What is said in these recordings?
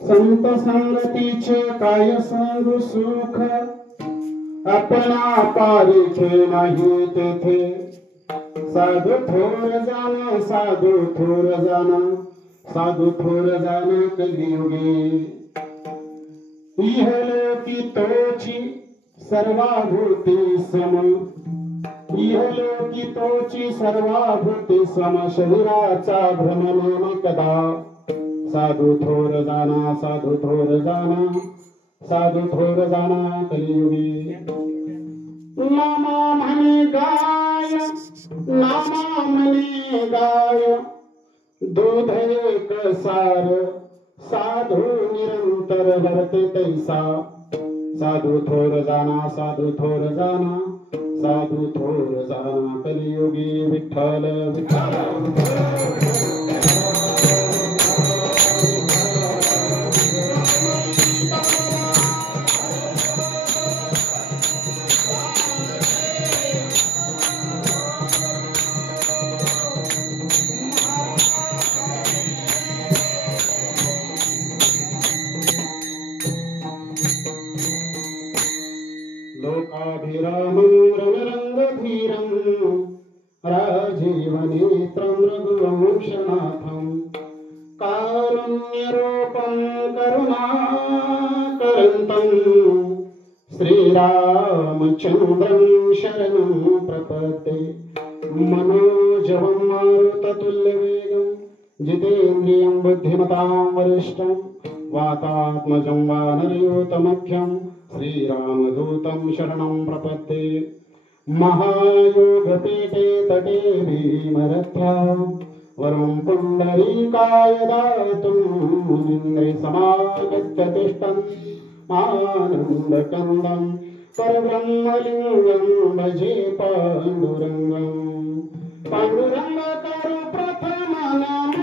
संत संगतीचे काय सांगू सुख, आपणा पारिखे नाही तेथे. साधू थोर जाण, साधू थोर जाण, साधू थोर जाण कलियुगे. इहलोकी तोची सर्वाभूती सम, इहलोकी तोची सर्वाभूती सम. शरीराचा भ्रम नेमी कदा, साधू थोर जाना, साधू थोर जाना, साधू थोर जाना कलियुगी. नामा म्हणे गाय, नामा म्हणे गाय, दूध एक सार, साधू निरंतर भरते तैसा. साधू थोर जाना, साधू थोर जाना, साधू थोर जाना कलियुगी विठ्ठल विठ्ठल लोकाभिरामं रणरङ्गधीरं राजीवनेत्रं रघुवंशनाथं कारुण्यरूपं करुणाकरन्तं श्रीरामचन्द्रं शरणं प्रपद्ये मनोजवं मारुततुल्यवेगं जितेन्द्रियं बुद्धिमतां वरिष्ठं वातात्मजं वानरयूतमख्यं श्रीरामदूतं शरणं प्रपद्ये महायोगपीठे तटे भीमरथ्यां वरं पुण्डरीकाय दातुं मुनीन्द्रसमागत्य तिष्ठन् आनन्दकन्दं परब्रह्मलिङ्गं भजे पाण्डुरङ्गं पाण्डुरङ्गकरु प्रथमनाम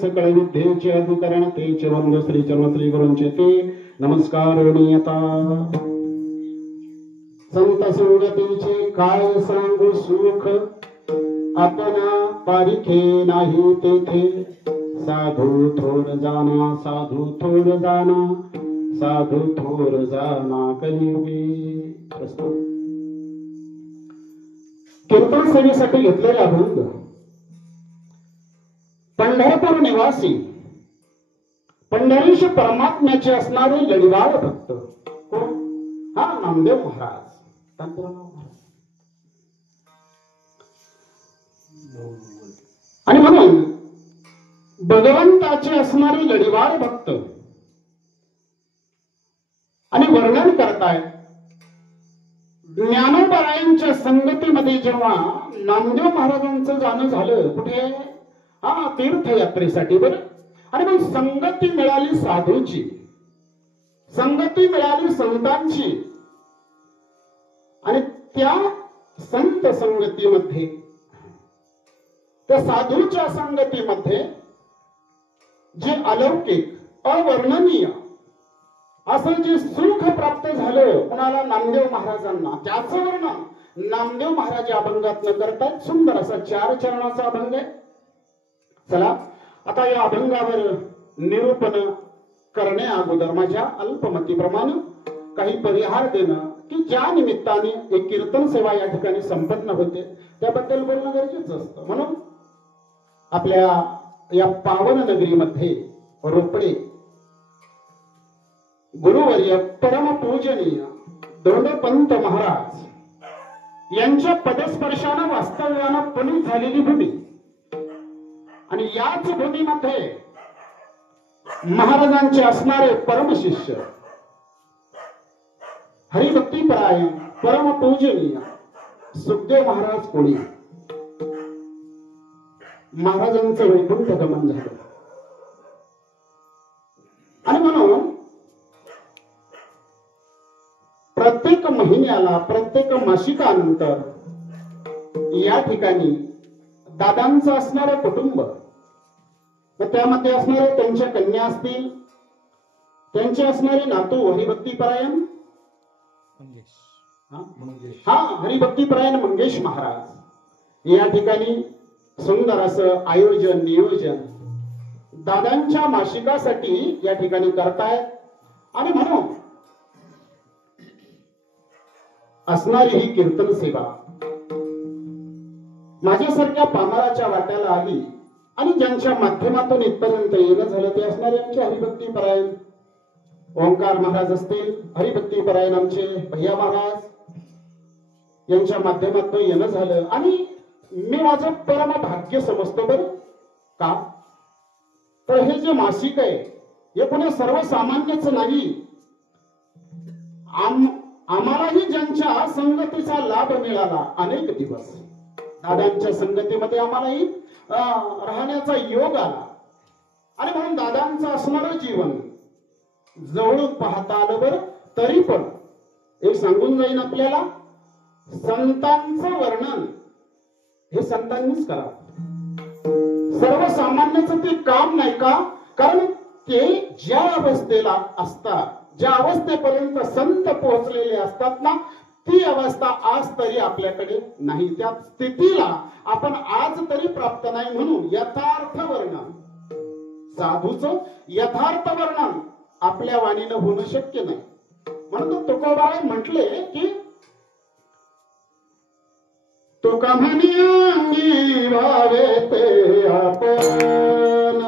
सकळ विद्येचे अधिकरण तेचे वंद श्री चरण श्री गुरूंचे ते नमस्कार नियता संत संगतीचे काय सांगू सुख आपणा पारिखे नाही तेथे साधू थोर जाना साधू थोर जाना साधू थोर जाना कलियुगी कीर्तन सेवेसाठी घेतलेला अभंग पंढरपूर निवासी पंढरीश परमात्म्याचे असणारे लढीवाळ भक्त कोण? हा नामदेव महाराज. आणि म्हणून भगवंताचे असणारे लढीवाळ भक्त आणि वर्णन करताय ज्ञानोबारायांच्या संगतीमध्ये जेव्हा नामदेव महाराजांचं जाणं झालं कुठे? हा तीर्थयात्रेसाठी. बरं. आणि मग संगती मिळाली साधूची, संगती मिळाली संतांची आणि त्या संत संगतीमध्ये त्या साधूच्या संगतीमध्ये जे अलौकिक अवर्णनीय असं जे सुख प्राप्त झालं कोणाला? नामदेव महाराजांना. त्याचं वर्णन नामदेव महाराज अभंगात न करतात. सुंदर असा 4 चरणाचा अभंग आहे. चला आता या अभंगावर निरूपण करण्या अगोदर माझ्या अल्पमतीप्रमाणे काही परिहार देणं की ज्या निमित्ताने एक कीर्तन सेवा या ठिकाणी संपन्न होते त्याबद्दल बोलणं गरजेचं असतं. म्हणून आपल्या या पावन नगरीमध्ये रोपडे गुरुवर्य परमपूजनीय दोंडपंत महाराज यांच्या पदस्पर्शानं वास्तव्यानं पुनीत झालेली भूमी आणि याच भूमीमध्ये महाराजांचे असणारे परमशिष्य हरिभक्तीपरायण परमपूजनीय सुखदेव महाराज कोळी महाराजांचं वैकुंठ गमन झालं. आणि म्हणून प्रत्येक महिन्याला, प्रत्येक मासिकानंतर या ठिकाणी दादांचं असणारं कुटुंब, त्यामध्ये असणारे त्यांच्या कन्या असतील, त्यांचे असणारे नातू हरिभक्तीपरायण हरिभक्तीपरायण मंगेश महाराज या ठिकाणी सुंदर असं आयोजन नियोजन दादांच्या मासिकासाठी या ठिकाणी करतायत. आणि म्हणून असणारी ही कीर्तन सेवा माझ्यासारख्या पामराच्या वाट्याला आली आणि ज्यांच्या माध्यमातून इथपर्यंत येणं झालं ते असणारे आमचे हरिभक्तीपरायण ओंकार महाराज असतील, हरिभक्तीपरायण आमचे भैया महाराज यांच्या माध्यमातून येणं झालं. आणि मी माझं परम भाग्य समजतो. बरं का तर हे जे मासिक आहे हे पुन्हा सर्वसामान्यच नाही. आम्हालाही ज्यांच्या संगतीचा लाभ मिळाला, अनेक दिवस दादांच्या संगतीमध्ये आम्हालाही राहण्याचा योग आला. आणि म्हणून दादांचं असणारं जीवन जवळून पाहता आलं. बरं तरी पण एक सांगून जाईन आपल्याला, संतांचं वर्णन हे संतांनीच करावं. सर्वसामान्याचं ते काम नाही का? कारण ते ज्या अवस्थेला असतात, ज्या अवस्थेपर्यंत संत पोहोचलेले असतात ना, ती अवस्था आज तरी आपल्याकडे नाही. त्या स्थितीला आपण आज तरी प्राप्त नाही. म्हणून यथार्थ वर्णन, साधूचं यथार्थ वर्णन आपल्या वाणीनं होणं शक्य नाही. म्हणून तुकोबाराय म्हटले की तुका म्हणी अंगी भावे ते आपण,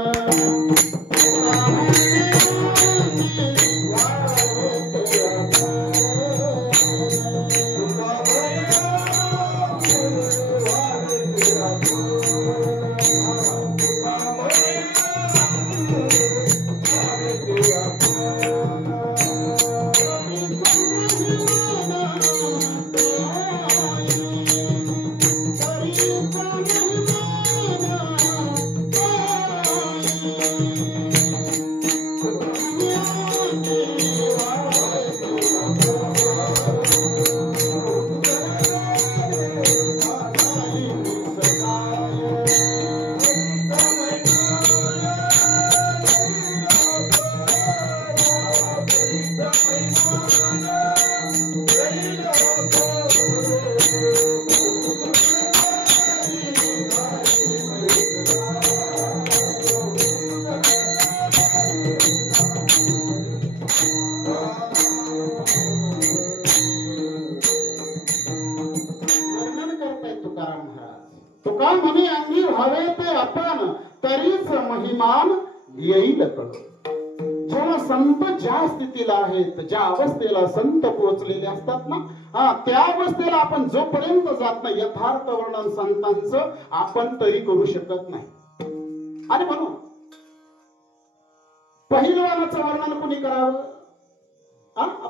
तुका म्हणे अंगी व्हावे ते आपण, तरीच महिमान येईल कळ. जेव्हा संत ज्या स्थितीला आहेत, ज्या अवस्थेला संत पोहोचलेले असतात ना, त्या अवस्थेला आपण जोपर्यंत जात नाही यथार्थ वर्णन संतांचं आपण तरी करू शकत नाही. आणि म्हणून पहिलवानाचं वर्णन कोणी करावं?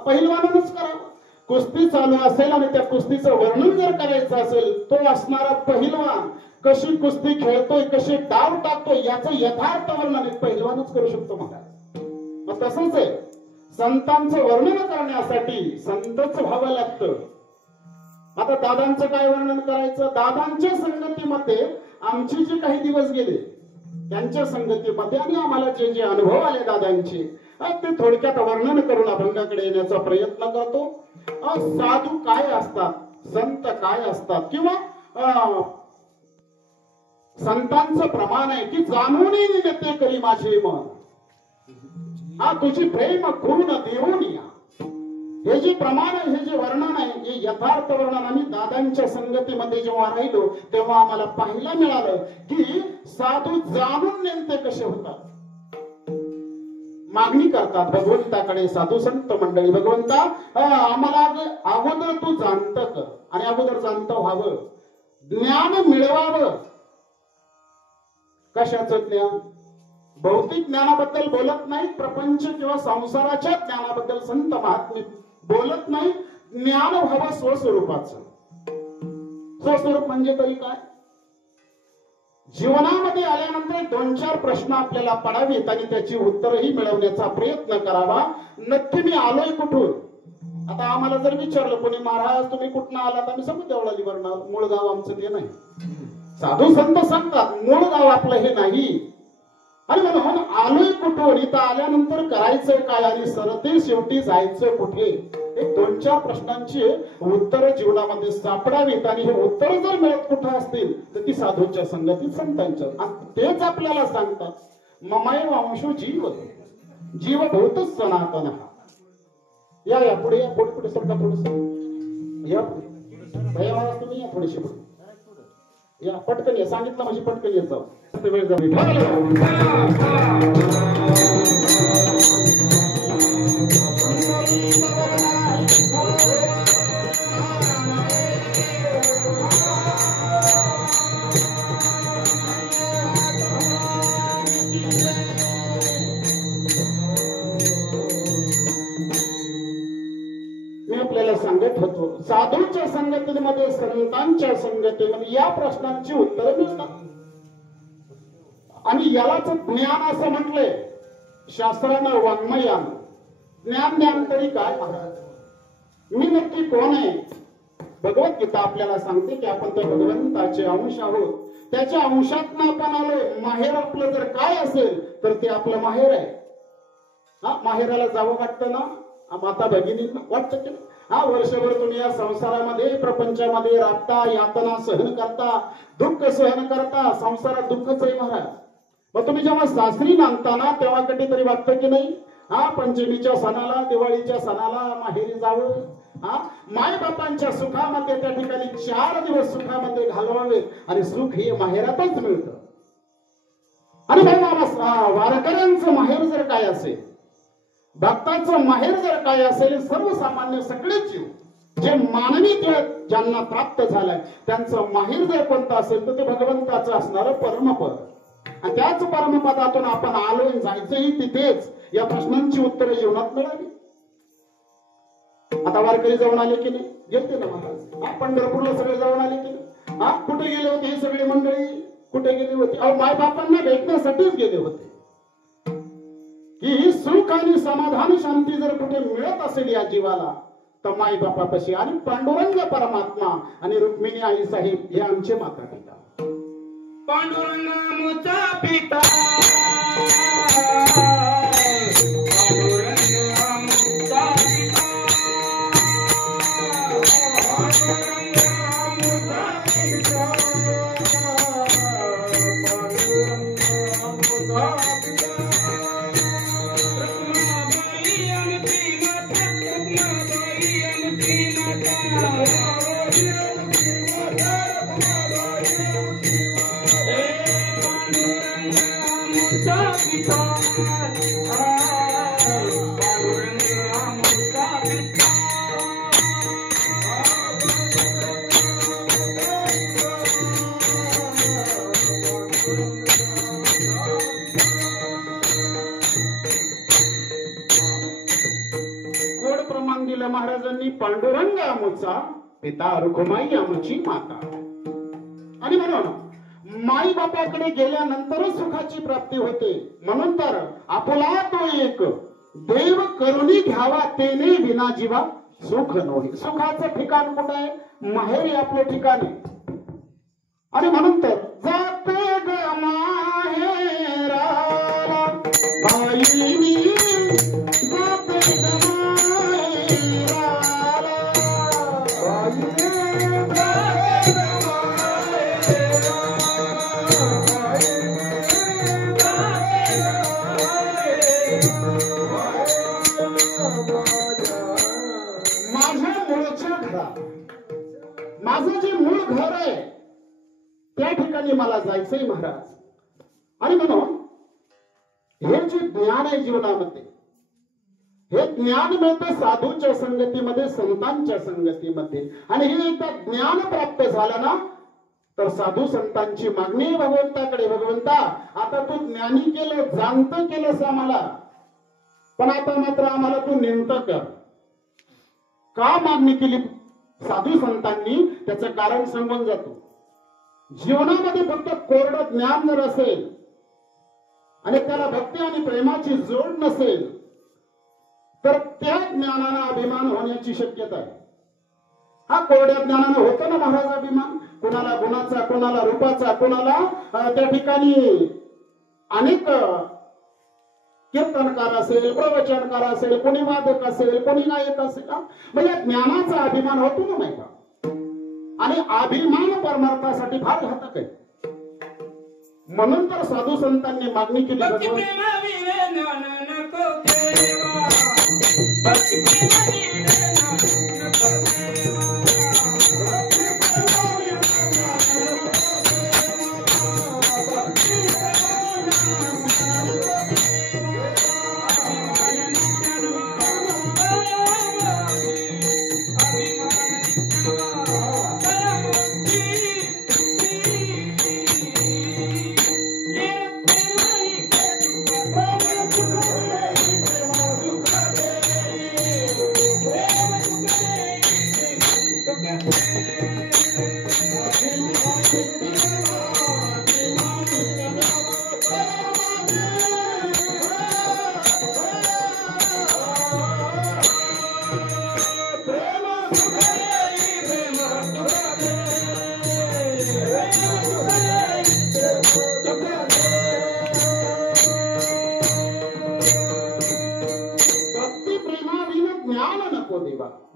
पहिलवानानंच करावं. कुस्ती चालू असेल आणि त्या कुस्तीचं वर्णन जर करायचं असेल, तो असणारा पहिलवान कशी कुस्ती खेळतोय, कशी डाव टाकतोय याचं यथार्थ वर्णन पहिलवानच करू शकतो. मग तसंच आहे, संतांचं वर्णन करण्यासाठी संतच व्हावं लागतं. आता दादांचं काय वर्णन करायचं? दादांच्या संगतीमध्ये आमचे जे काही दिवस गेले त्यांच्या संगतीमध्ये आणि आम्हाला जे जे अनुभव आले दादांचे, ते थोडक्यात वर्णन करून अभंगाकडे येण्याचा प्रयत्न करतो. साधू काय असतात, संत काय असतात, किंवा संतांचं प्रमाण आहे की जाणून नेते करी माझे मन, तुझी प्रेम गुण देऊन या. हे जे प्रमाण आहे, हे जे वर्णन आहे, हे यथार्थ वर्णन आम्ही दादांच्या संगतीमध्ये जेव्हा राहिलो तेव्हा आम्हाला पाहायला मिळालं की साधू जाणून नेते कसे होतात. मागणी करतात भगवंताकडे साधू संत मंडळी, भगवंता आम्हाला अगोदर तू जाणत कर आणि अगोदर जाणत व्हावं, ज्ञान मिळवावं. कशाचं ज्ञान? भौतिक ज्ञानाबद्दल बोलत नाही, प्रपंच किंवा संसाराच्या ज्ञानाबद्दल संत महात्मे बोलत नाही. ज्ञान व्हावं स्वस्वरूपाचं. स्वस्वरूप म्हणजे तरी काय? जीवनामध्ये आल्यानंतर 2-4 प्रश्न आपल्याला पडावेत आणि त्याची उत्तरही मिळवण्याचा प्रयत्न करावा. नक्की मी आलोय कुठून? आता आम्हाला जर विचारलं कोणी, महाराज तुम्ही कुठनं आलात, आम्ही सांगू देवळालीवरनं, मूळ गाव आमचं ते नाही. साधू संत सांगतात मूळ गाव आपलं हे नाही. आणि म्हणून आलोय कुठून, इथं आल्यानंतर करायचं काय आणि सरते शेवटी जायचं कुठे, हे 2-4 प्रश्नांची उत्तर जीवनामध्ये सापडावीत. आणि हे उत्तर जर मिळत कुठं असतील तर ती साधूंच्या संगतीत, संतांच्या. तेच आपल्याला सांगतात ममाय वंशो जीव जीवभूत सनातन. या या पुढे या, पुढे पुढे सरका, थोडस या भैया महाराज तुम्ही या थोडीशी पुढे या, पटकन या, सांगितलं म्हणजे पटकन येत जाऊ, वेळ जाऊ. सांगत होतो साधूंच्या संगतीमध्ये, संतांच्या संगतीमध्ये या प्रश्नांची उत्तरं मिळतात. आणि यालाच ज्ञान असं म्हटलंय शास्त्रानं, वाङ्मयानं. ज्ञान तरी काय महाराज, मी नक्की कोण आहे? भगवद्गीता आपल्याला सांगते की आपण त्या भगवंताचे अंश आहोत. त्याच्या अंशातनं आपण आलोय. माहेर आपलं जर काय असेल तर ते आपलं माहेर आहे. माहेराला जावं वाटतं ना माता भगिनींना, वाटतं की वर्षभर तुम्ही या संसारामध्ये, प्रपंचामध्ये राबता, यातना सहन करता, दुःख सहन करता. संसारात दुःखच आहे महाराज. मग तुम्ही जेव्हा सासरी नांदता ना तेव्हा कधीतरी वाटतं की नाही पंचमीच्या सणाला, दिवाळीच्या सणाला माहेरी जावं, माय बापांच्या सुखामध्ये त्या ठिकाणी 4 दिवस सुखामध्ये घालवावे. आणि सुख हे माहेरातच मिळतं. आणि वारकऱ्यांचं माहेर जर काय असेल, भक्ताचं माहेर जर काय असेल, सर्वसामान्य सगळेच जीव जे मानवी ज्यांना प्राप्त झालाय त्यांचं माहेर जर कोणतं असेल तर ते भगवंताचं असणारं परमपद. आणि त्याच परमपदातून आपण आलोय, जायचंही तिथेच. या प्रश्नांची उत्तरं जीवनात मिळाली. आता वारकरी जाऊन आले की नाही? गेलते ना महाराज. पंढरपूरला सगळे जाऊन आले की नाही? कुठे गेले होते ही सगळी मंडळी? कुठे गेली होती? माय बापांना भेटण्यासाठीच गेले होते. की सुख आणि समाधान, शांती जर कुठे मिळत असेल या जीवाला तर माई बापापाशी. आणि पांडुरंग परमात्मा आणि रुक्मिणी आई साहेब हे आमचे माता पिता. पांडुरंग आमचा पिता, पांडुरंग आमचा पिता, पांडुरंग आमचा पिता, पांडुरंग आमचा पिता. रत्नाबाई आमची माता, रत्नाबाई आमची माता, महाराजांनी पांडुरंग आमचा पिता, रुक्माई आमची माता. आणि म्हणून माई बापाकडे गेल्यानंतरच सुखाची प्राप्ती होते. म्हणून तर आपुला तो एक देव करुणी घ्यावा, तेने विना जीवा सुख नव्हे. सुखाचं ठिकाण कुठं आहे? माहेरी आपलं ठिकाण आहे. आणि म्हणून तर जाते ग माहेराला बाईनी, जाते ग माझं जे मूळ घर आहे त्या ठिकाणी मला जायचंय महाराज. आणि म्हणून हे जे ज्ञान आहे जीवनामध्ये, हे ज्ञान मिळतं साधूच्या संगतीमध्ये, संतांच्या संगतीमध्ये. आणि हे एकदा ज्ञान प्राप्त झालं ना तर साधू संतांची मागणी भगवंताकडे, भगवंता आता तू ज्ञानी केलं, जाणतं केलंस आम्हाला, पण आता मात्र आम्हाला तू नेमतं कर. का मागणी केली साधू संतांनी त्याचं कारण सांगून जातो. जीवनामध्ये फक्त कोरडं ज्ञान जर असेल आणि त्याला भक्ती आणि प्रेमाची जोड नसेल तर त्या ज्ञानाला अभिमान होण्याची शक्यता आहे. हा कोरड्या ज्ञानानं होतो ना महाराज अभिमान, कोणाला गुणाचा, कोणाला रूपाचा, कोणाला त्या ठिकाणी अनेक कीर्तनकार असेल, प्रवचनकार असेल, कोणी वादक असेल, कोणी गायक असेल. म्हणजे ज्ञानाचा अभिमान होतो ना माहिती. आणि अभिमान परमार्थासाठी फार घातक आहे. म्हणून तर साधू संतांनी मागणी केली,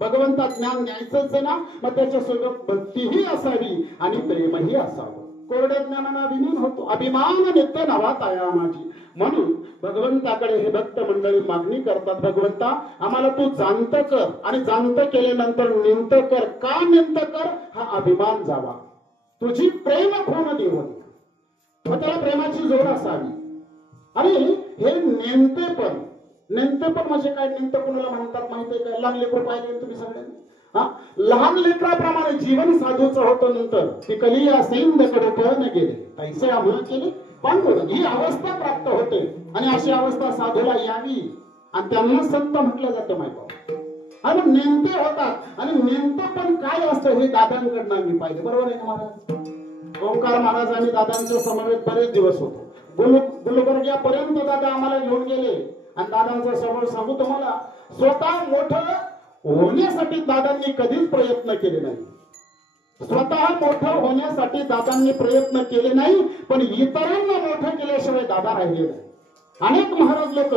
भगवंता ज्ञान घ्यायचंच ना, मग त्याच्यासोबत भक्तीही असावी आणि प्रेमही असावं. कोरड्या ज्ञानाला अभिमान होतो. अभिमान नित्य नवात आया माझी. म्हणून भगवंताकडे हे भक्त मंडळी मागणी करतात, भगवंता आम्हाला तू जाणत कर आणि जाणत केल्यानंतर निंत कर. का निंत कर? हा अभिमान जावा, तुझी प्रेम खून देऊन, मग त्याला प्रेमाची जोड असावी. आणि हे नेमतेपण, नेमतेपण म्हणजे काय? नेमतं कोणाला म्हणतात माहितीये का? लहान लेकरं पाहिजे तुम्ही सगळ्यांनी. लहान लेकराप्रमाणे जीवन साधूचं होतं. नंतर ती कलिया सैन्यकडे पळून गेले, तैसे आम्हा केले पांडुर. ही अवस्था प्राप्त होते आणि अशी अवस्था साधूला यावी आणि त्यांना संत म्हटलं जातं माहिती. आणि नेमते होतात आणि नेमतं पण काय असतं हे दादांकडनं आम्ही पाहिजे. बरोबर आहे ना महाराज? ओंकार महाराज आणि दादांच्या समवेत बरेच दिवस होतो. गुलबर्ग्यापर्यंत दादा आम्हाला घेऊन गेले आणि दादांचा समोर सांगू तुम्हाला, स्वतः मोठं होण्यासाठी दादांनी कधीच प्रयत्न केले नाही. स्वतः मोठं होण्यासाठी दादांनी प्रयत्न केले नाही, पण इतरांना मोठं केल्याशिवाय दादा राहिले नाही. अनेक महाराज लोक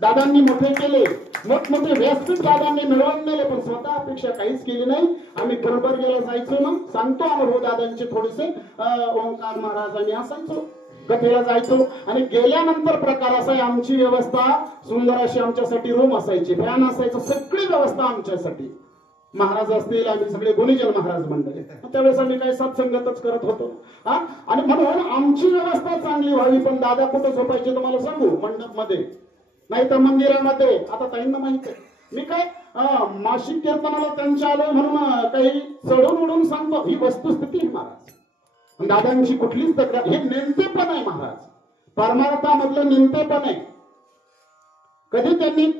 दादांनी मोठे केले, मोठमोठे व्यासपीठ दादांनी मिळवून नेले, पण स्वतः अपेक्षा काहीच केली नाही. आम्ही गुलबर्ग्याला जायचो ना, सांगतो अनुभव दादांचे थोडेसे. ओंकार महाराज आम्ही असायचो, कथेला जायचो आणि गेल्यानंतर प्रकार असा, आमची व्यवस्था सुंदर अशी, आमच्यासाठी रूम असायची, फॅन असायचं, सगळी व्यवस्था आमच्यासाठी. महाराज असतील, आम्ही सगळे गुणीजन महाराज मंडळी, त्यावेळेस आम्ही काही सत्संगतच करत होतो. आणि म्हणून आमची व्यवस्था चांगली व्हावी. पण दादा कुठं झोपायचे तुम्हाला सांगू? मंडप मध्ये, नाही तर मंदिरामध्ये. आता ताईंना माहित आहे मी काय मासिक कीर्तनाला त्यांच्या आलो म्हणून काही चढून उडून सांगतो, ही वस्तुस्थिती आहे महाराज. दादांची कुठलीच तक्रार, हे नेमतेपण आहे महाराज, परमार्थामधलं नेमतेपण आहे. कधी त्यांनी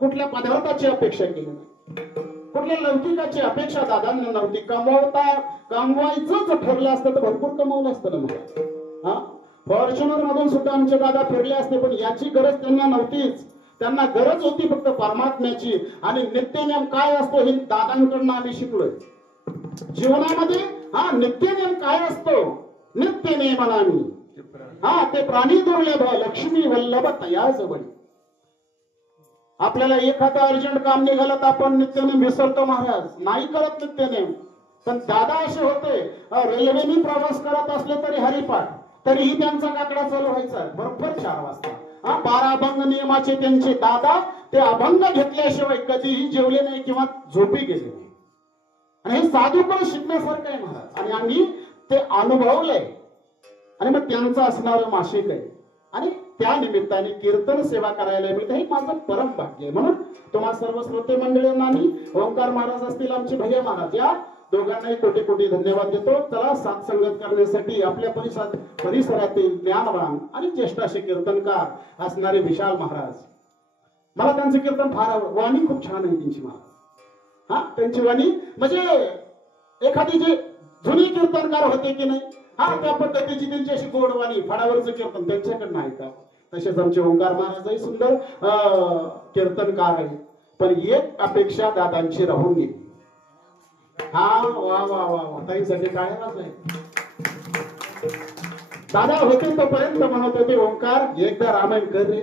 कुठल्या पदार्थाची अपेक्षा केली नाही, कुठल्या लौकिकाची अपेक्षा दादांना नव्हती. कमवायचंच ठरलं असतं तर भरपूर कमवलं असतं ना महाराज. फॉर्च्युनर मधून सुद्धा आमचे दादा फिरले असते, पण याची गरज त्यांना नव्हतीच. त्यांना गरज होती फक्त परमात्म्याची. आणि नित्यनेम काय असतो हे दादांकडनं आम्ही शिकलोय जीवनामध्ये. नित्यनेम काय असतो? नित्यनेमानामी ते प्राणी दुर्लभ लक्ष्मी वल्लभ तया जवळ. आपल्याला एखादा अर्जंट काम निघालं तर आपण नित्यनेम विसरतो महाराज, नाही करत नित्यनेम. पण दादा असे होते, रेल्वेने प्रवास करत असले तरी हरिपाठ, तरीही त्यांचा काकडा चालू व्हायचा बरोबर 4 वाजता. 12 अभंग नियमाचे त्यांचे दादा, ते अभंग घेतल्याशिवाय कधीही जेवले नाही किंवा झोपी गेले नाही. आणि हे साधूकडे शिकण्यासारखं आहे महाराज, आणि आम्ही ते अनुभवलंय. आणि मग त्यांचं असणारं मासिक आहे आणि त्या निमित्ताने कीर्तन सेवा करायला मिळते, हे माझं परम भाग्य आहे. म्हणून तुम्हा सर्व श्रोते मंडळींना मी, ओंकार महाराज असतील, आमचे भैया महाराज, या दोघांनाही कोटी कोटी धन्यवाद देतो. चला साथसंगत करण्यासाठी आपल्या परिसरातील ज्ञानवान आणि ज्येष्ठ असे कीर्तनकार असणारे विशाल महाराज, मला त्यांचं कीर्तन फार आवडतं. वाणी खूप छान आहे त्यांची महाराज. त्यांची वाणी म्हणजे एखादी जे जुने कीर्तनकार होते की नाही, हा त्या पद्धतीची त्यांच्याशी गोडवाणी फडावरचं कीर्तन त्यांच्याकडनं ऐका. तसेच आमचे ओंकार महाराजही सुंदर कीर्तनकार आहे. पण एक अपेक्षा दादांची राहून गेली. हा वा वा वा वा ताईसाठी काय आहे. दादा होते तोपर्यंत म्हणत होते ओंकार एकदा रामायण कर रे,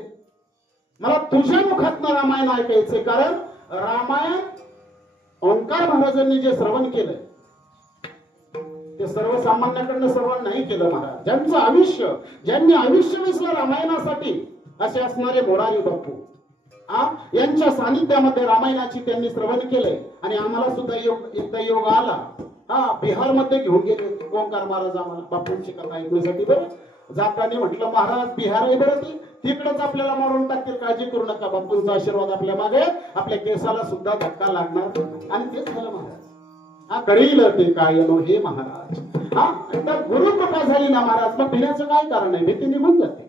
मला तुझ्या मुखातनं रामायण ऐकायचंय. कारण रामायण ओंकार महाराजांनी जे श्रवण केलंय ते सर्वसामान्याकडनं श्रवण नाही केलं महाराज. ज्यांचं आयुष्य, ज्यांनी आयुष्य वेचलं रामायणासाठी असे असणारे मोरारी बापू यांच्या सानिध्यामध्ये रामायणाची त्यांनी श्रवण केलंय. आणि आम्हाला सुद्धा एकदा योग आला, बिहार मध्ये घेऊन गेले ओंकार महाराज आम्हाला बापूंची कथा ऐकण्यासाठी. बरं जाताना म्हटलं महाराज बिहार आहे बरं, तिकडेच आपल्याला मारून टाकतील, काळजी करू नका, बापूंचा आशीर्वाद आपल्या मागे, आपल्या केसाला सुद्धा धक्का लागणार. आणि तेच झालं महाराज. करील ते काय नो हे महाराज. तर गुरु कृपा झाली ना महाराज, मग भिण्याचं काय कारण आहे, भीती निघून जाते.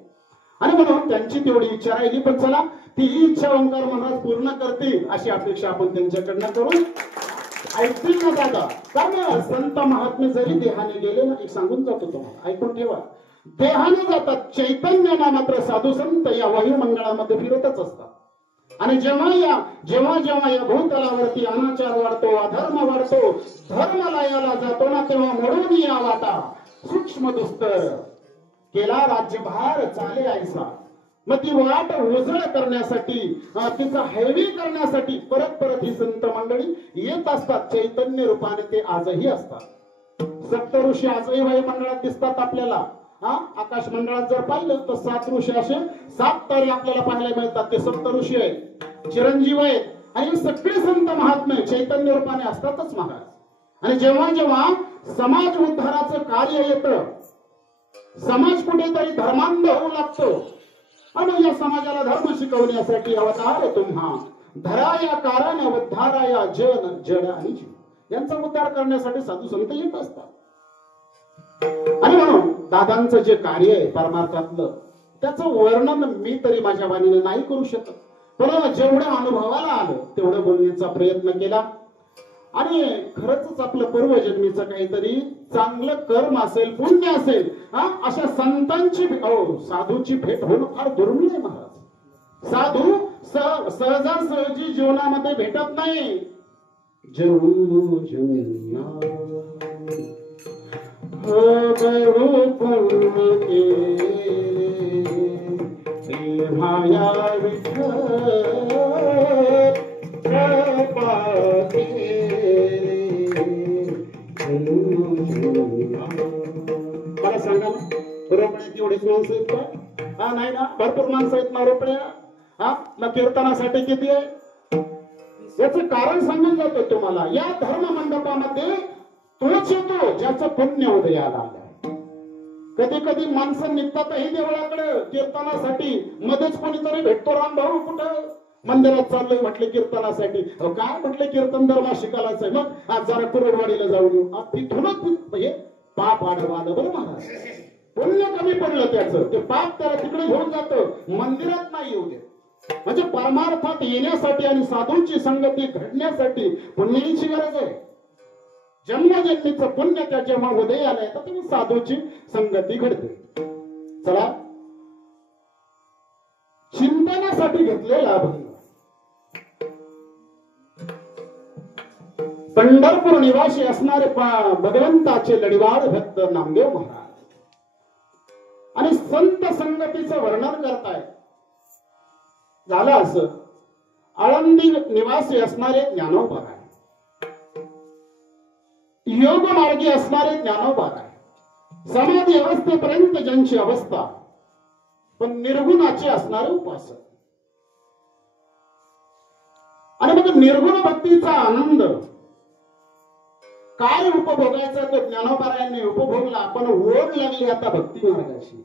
आणि म्हणून त्यांची तेवढी इच्छा राहिली. पण चला ती इच्छा ओंकार महाराज पूर्ण करतील अशी अपेक्षा आपण त्यांच्याकडनं करू. ऐकतील ना दादा. कारण संत महात्मे जरी देहाने गेले ना, एक सांगून जातो तुम्हाला, ऐकून ठेवा. देहाने जातात, चैतन्याला मात्र साधू संत या वायुमंडळामध्ये फिरतच असतात. आणि जेव्हा या भूतलावरती अनाचार वाढतो, अधर्म वाढतो, धर्म लयाला जातो ना, तेव्हा मोडून या वाटा सूक्ष्म दुस्तर केला राज्यभार चाले ऐसा. मग ती वाट उजळ करण्यासाठी, तिचा हेवी करण्यासाठी परत ही संत मंडळी येत असतात. चैतन्य रूपाने ते आजही असतात. सप्तऋषी आजही वायुमंडळात दिसतात आपल्याला. आकाश मंडळात जर पाहिलं तर 7 ऋषी, असे 7 तारे आपल्याला पाहायला मिळतात. ते सप्तऋषी आहेत, चिरंजीव आहेत. आणि सगळे संत महात्मे चैतन्य रूपाने असतातच महाराज. आणि जेव्हा समाज उद्धाराचं कार्य येतं, समाज कुठेतरी धर्मांध होऊ लागतो, आणि या समाजाला धर्म शिकवण्यासाठी अवतार तुम्हा धराया कारण उद्धाराया जन जड आणि जीव, यांचा उद्धार करण्यासाठी साधू संत येत असतात. आणि म्हणून दादांचं जे कार्य आहे परमार्थातलं, त्याचं वर्णन मी तरी माझ्या वाणीने नाही करू शकत. पण जेवढं अनुभवाला आलं तेवढं बोलण्याचा प्रयत्न केला. आणि खरंच आपलं पूर्वजन्मीचं काहीतरी चांगलं कर्म असेल, पुण्य असेल, अशा संतांची साधूची भेट होणं फार दुर्मिळ आहे महाराज. साधू सहजासहजी जीवनामध्ये भेटत नाही. माया मला सांगा ना, रोपड्यात एवढीच माणसं आहेत का? नाही ना, भरपूर माणसं आहेत ना रोपड्या. मग कीर्तनासाठी किती आहे याचं कारण सांगून जातो तुम्हाला. या धर्म मंडपामध्ये तोच येतो ज्याचं पुण्य उदयाला आलं. कधी कधी माणसं निघतातही देवळाकडे कीर्तनासाठी, मध्येच कोणीतरी भेटतो, राम भाऊ कुठं मंदिरात चाललोय म्हटले कीर्तनासाठी. काय म्हटले कीर्तन दरमा शिकायलाच आहे, मग आज जरा कुरडवाडीला जाऊन येऊ. तिथूनच हे पाप आलं बरं महाराज. पुण्य कमी पडलं त्याचं, ते पाप त्याला तिकडे घेऊन जातं, मंदिरात नाही येऊ दे. म्हणजे परमार्थात येण्यासाठी आणि साधूंची संगती घडण्यासाठी पुण्याची गरज आहे. जन्मजन्मीचं पुण्य त्या जेव्हा उदयाला येतं तेव्हा साधूची संगती घडते. चला चिंतनासाठी घेतलेला अभंग पंढरपूर निवासी असणारे भगवंताचे लढीवाळ भक्त नामदेव महाराज आणि संत संगतीचं वर्णन करताय. झालं असं, आळंदी निवासी असणारे ज्ञानोबा आहे, योग मार्गी असणारे ज्ञानोबा आहे, समाधी अवस्थेपर्यंत ज्यांची अवस्था, पण निर्गुणाचे असणारे उपासक. आणि मग निर्गुण भक्तीचा आनंद काय उपभोगायचा तो ज्ञानोबारायांनी उपभोगला. पण ओढ लागली आता भक्ती मार्गाशी.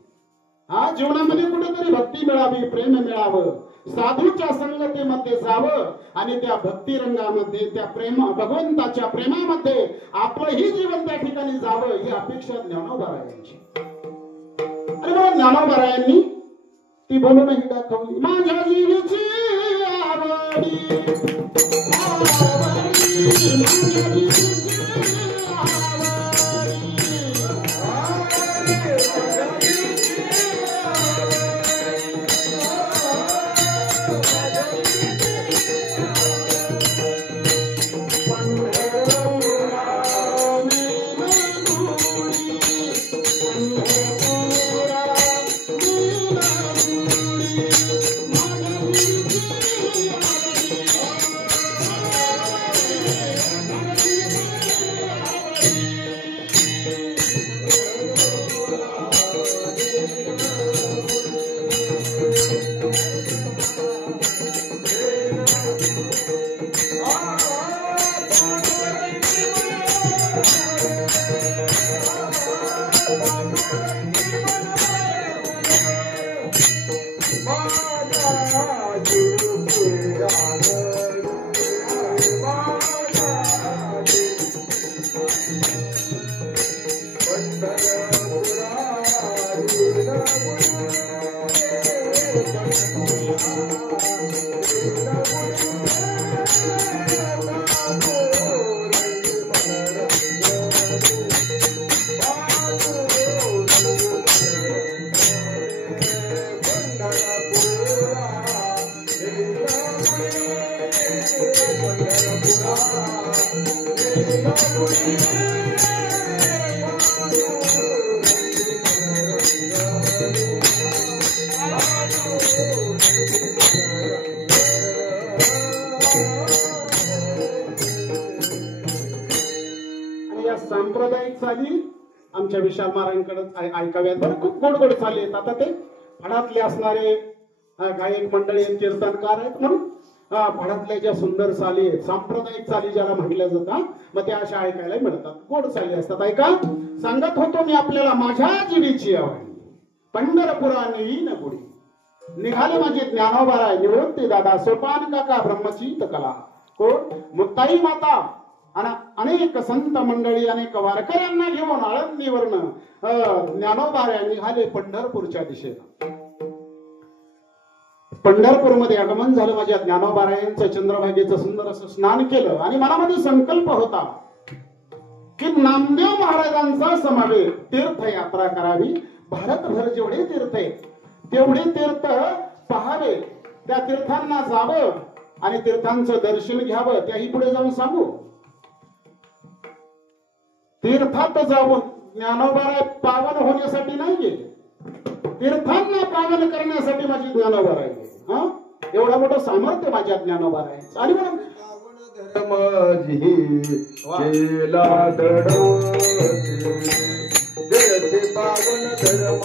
जीवनामध्ये कुठेतरी भक्ती मिळावी, प्रेम मिळावं, साधूच्या संगतीमध्ये जावं आणि त्या भक्ती रंगामध्ये, त्या प्रेम भगवंताच्या प्रेमामध्ये आपलंही जीवन त्या ठिकाणी जावं ही अपेक्षा ज्ञानोबारायांची. आणि मग ज्ञानोबारायांनी ती बोलूनही दाखवली. माझ्या जीवीची आवडी सांप्रदायिक चाली आमच्या विशाल महाराजांकडे ऐकाव्यात बरं. खूप गोड गोड चाली आहेत. आता ते फडातले असणारे गायक मंडळी कीर्तनकार आहेत म्हणून फडातल्या ज्या सुंदर चाली आहेत सांप्रदायिक चाली ज्याला म्हटल्या जातात मग त्या अशा ऐकायला मिळतात. गोड चाली असतात. ऐका. सांगत होतो मी आपल्याला माझ्या जीवीची आवड पंढरपुरा नेईन गुढी निघाले माझे ज्ञानोबाराय निवृत्ती दादा सोपान काका ब्रह्मचीत कला कोण मुक्ताई माता आणि अनेक संत मंडळी अनेक वारकऱ्यांना घेऊन आळंदीवरनं ज्ञानोबाराय निघाले पंढरपूरच्या दिशेला. पंढरपूरमध्ये आगमन झालं. माझ्या ज्ञानोबारायांचं चंद्रभागेचं सुंदर असं स्नान केलं आणि मनामध्ये संकल्प होता की नामदेव महाराजांचा समावेश तीर्थयात्रा करावी. भारतभर जेवढे तीर्थ आहेत तेवढे तीर्थ पहावे. त्या तीर्थांना जावं आणि तीर्थांचं दर्शन घ्यावं. त्याही पुढे जाऊन सांगू. तीर्थात जाऊन ज्ञानोबाराय पावन होण्यासाठी नाही गेले. तीर्थांना पावन करण्यासाठी माझी ज्ञानोबाराय गेले. एवढा मोठं सामर्थ्य माझ्या ज्ञानोबारायांचं. आणि म्हणून केला दडवते पावन धर्म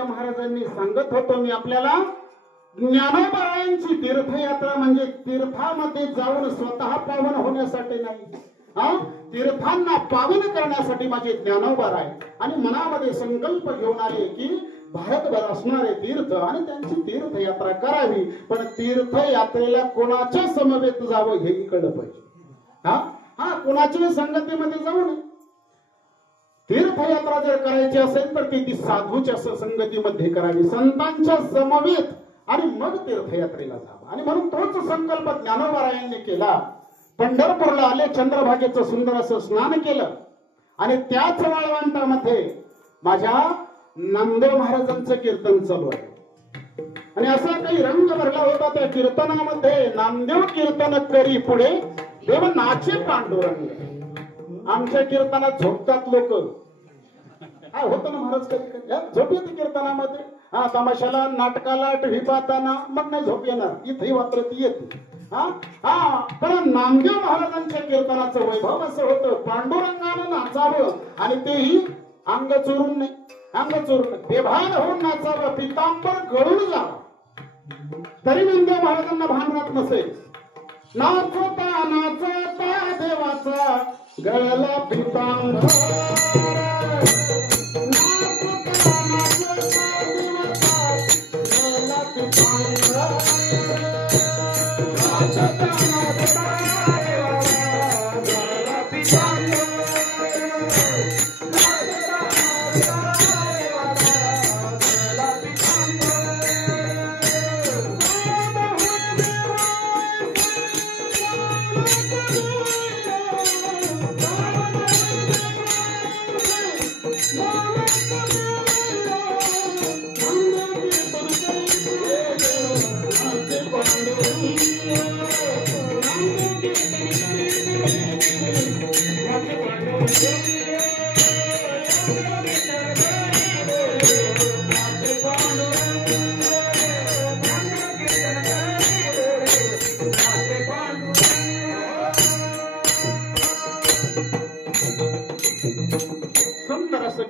महाराजांनी सांगत होतो मी आपल्याला ज्ञानोबारायांची तीर्थयात्रा म्हणजे तीर्थामध्ये जाऊन स्वतः पावन होण्यासाठी नाही, तीर्थांना पावन करण्यासाठी माझे ज्ञानोबाराय आणि मनामध्ये संकल्प घेऊन आले की भारतभर असणारे तीर्थ आणि त्यांची तीर्थयात्रा करावी. पण तीर्थयात्रेला कोणाच्या समवेत जावं हेही कळलं पाहिजे. कोणाच्या संगतीमध्ये जाऊ नये. तीर्थ तीर्थयात्रा जर करायची असेल तर ती साधूच्या संगतीमध्ये करावी, संतांच्या समवेत, आणि मग तीर्थयात्रेला जावं. आणि म्हणून तोच संकल्प ज्ञानोबारायांनी केला. पंढरपूरला आले, चंद्रभागेचं सुंदर असं स्नान केलं, आणि त्याच वाळवंटामध्ये माझ्या नामदेव महाराजांचं कीर्तन चालू आहे. आणि असा काही रंग भरला होता त्या कीर्तनामध्ये. नामदेव कीर्तन करी पुढे देव नाचे पांडुरंग. आमच्या कीर्तनात झोपतात लोक. हा होतं ना महाराज, कधी झोप येते कीर्तनामध्ये. हा तमाशाला, नाटकाला, टीव्ही पाहताना मग नाही झोप येणार, इथेही मात्र ती येते. पण नामदेव महाराजांच्या कीर्तनाचं वैभव असं होतं, पांडुरंगानं नाचावं, आणि तेही अंग चोरून नाही, अंग चोरून बेभान होऊन नाचावं, पितांबर गळून जावं. तरी नामदेव महाराजांना भान राहत नसेल. नाचता नाचता देवाचा गळला पितांबर,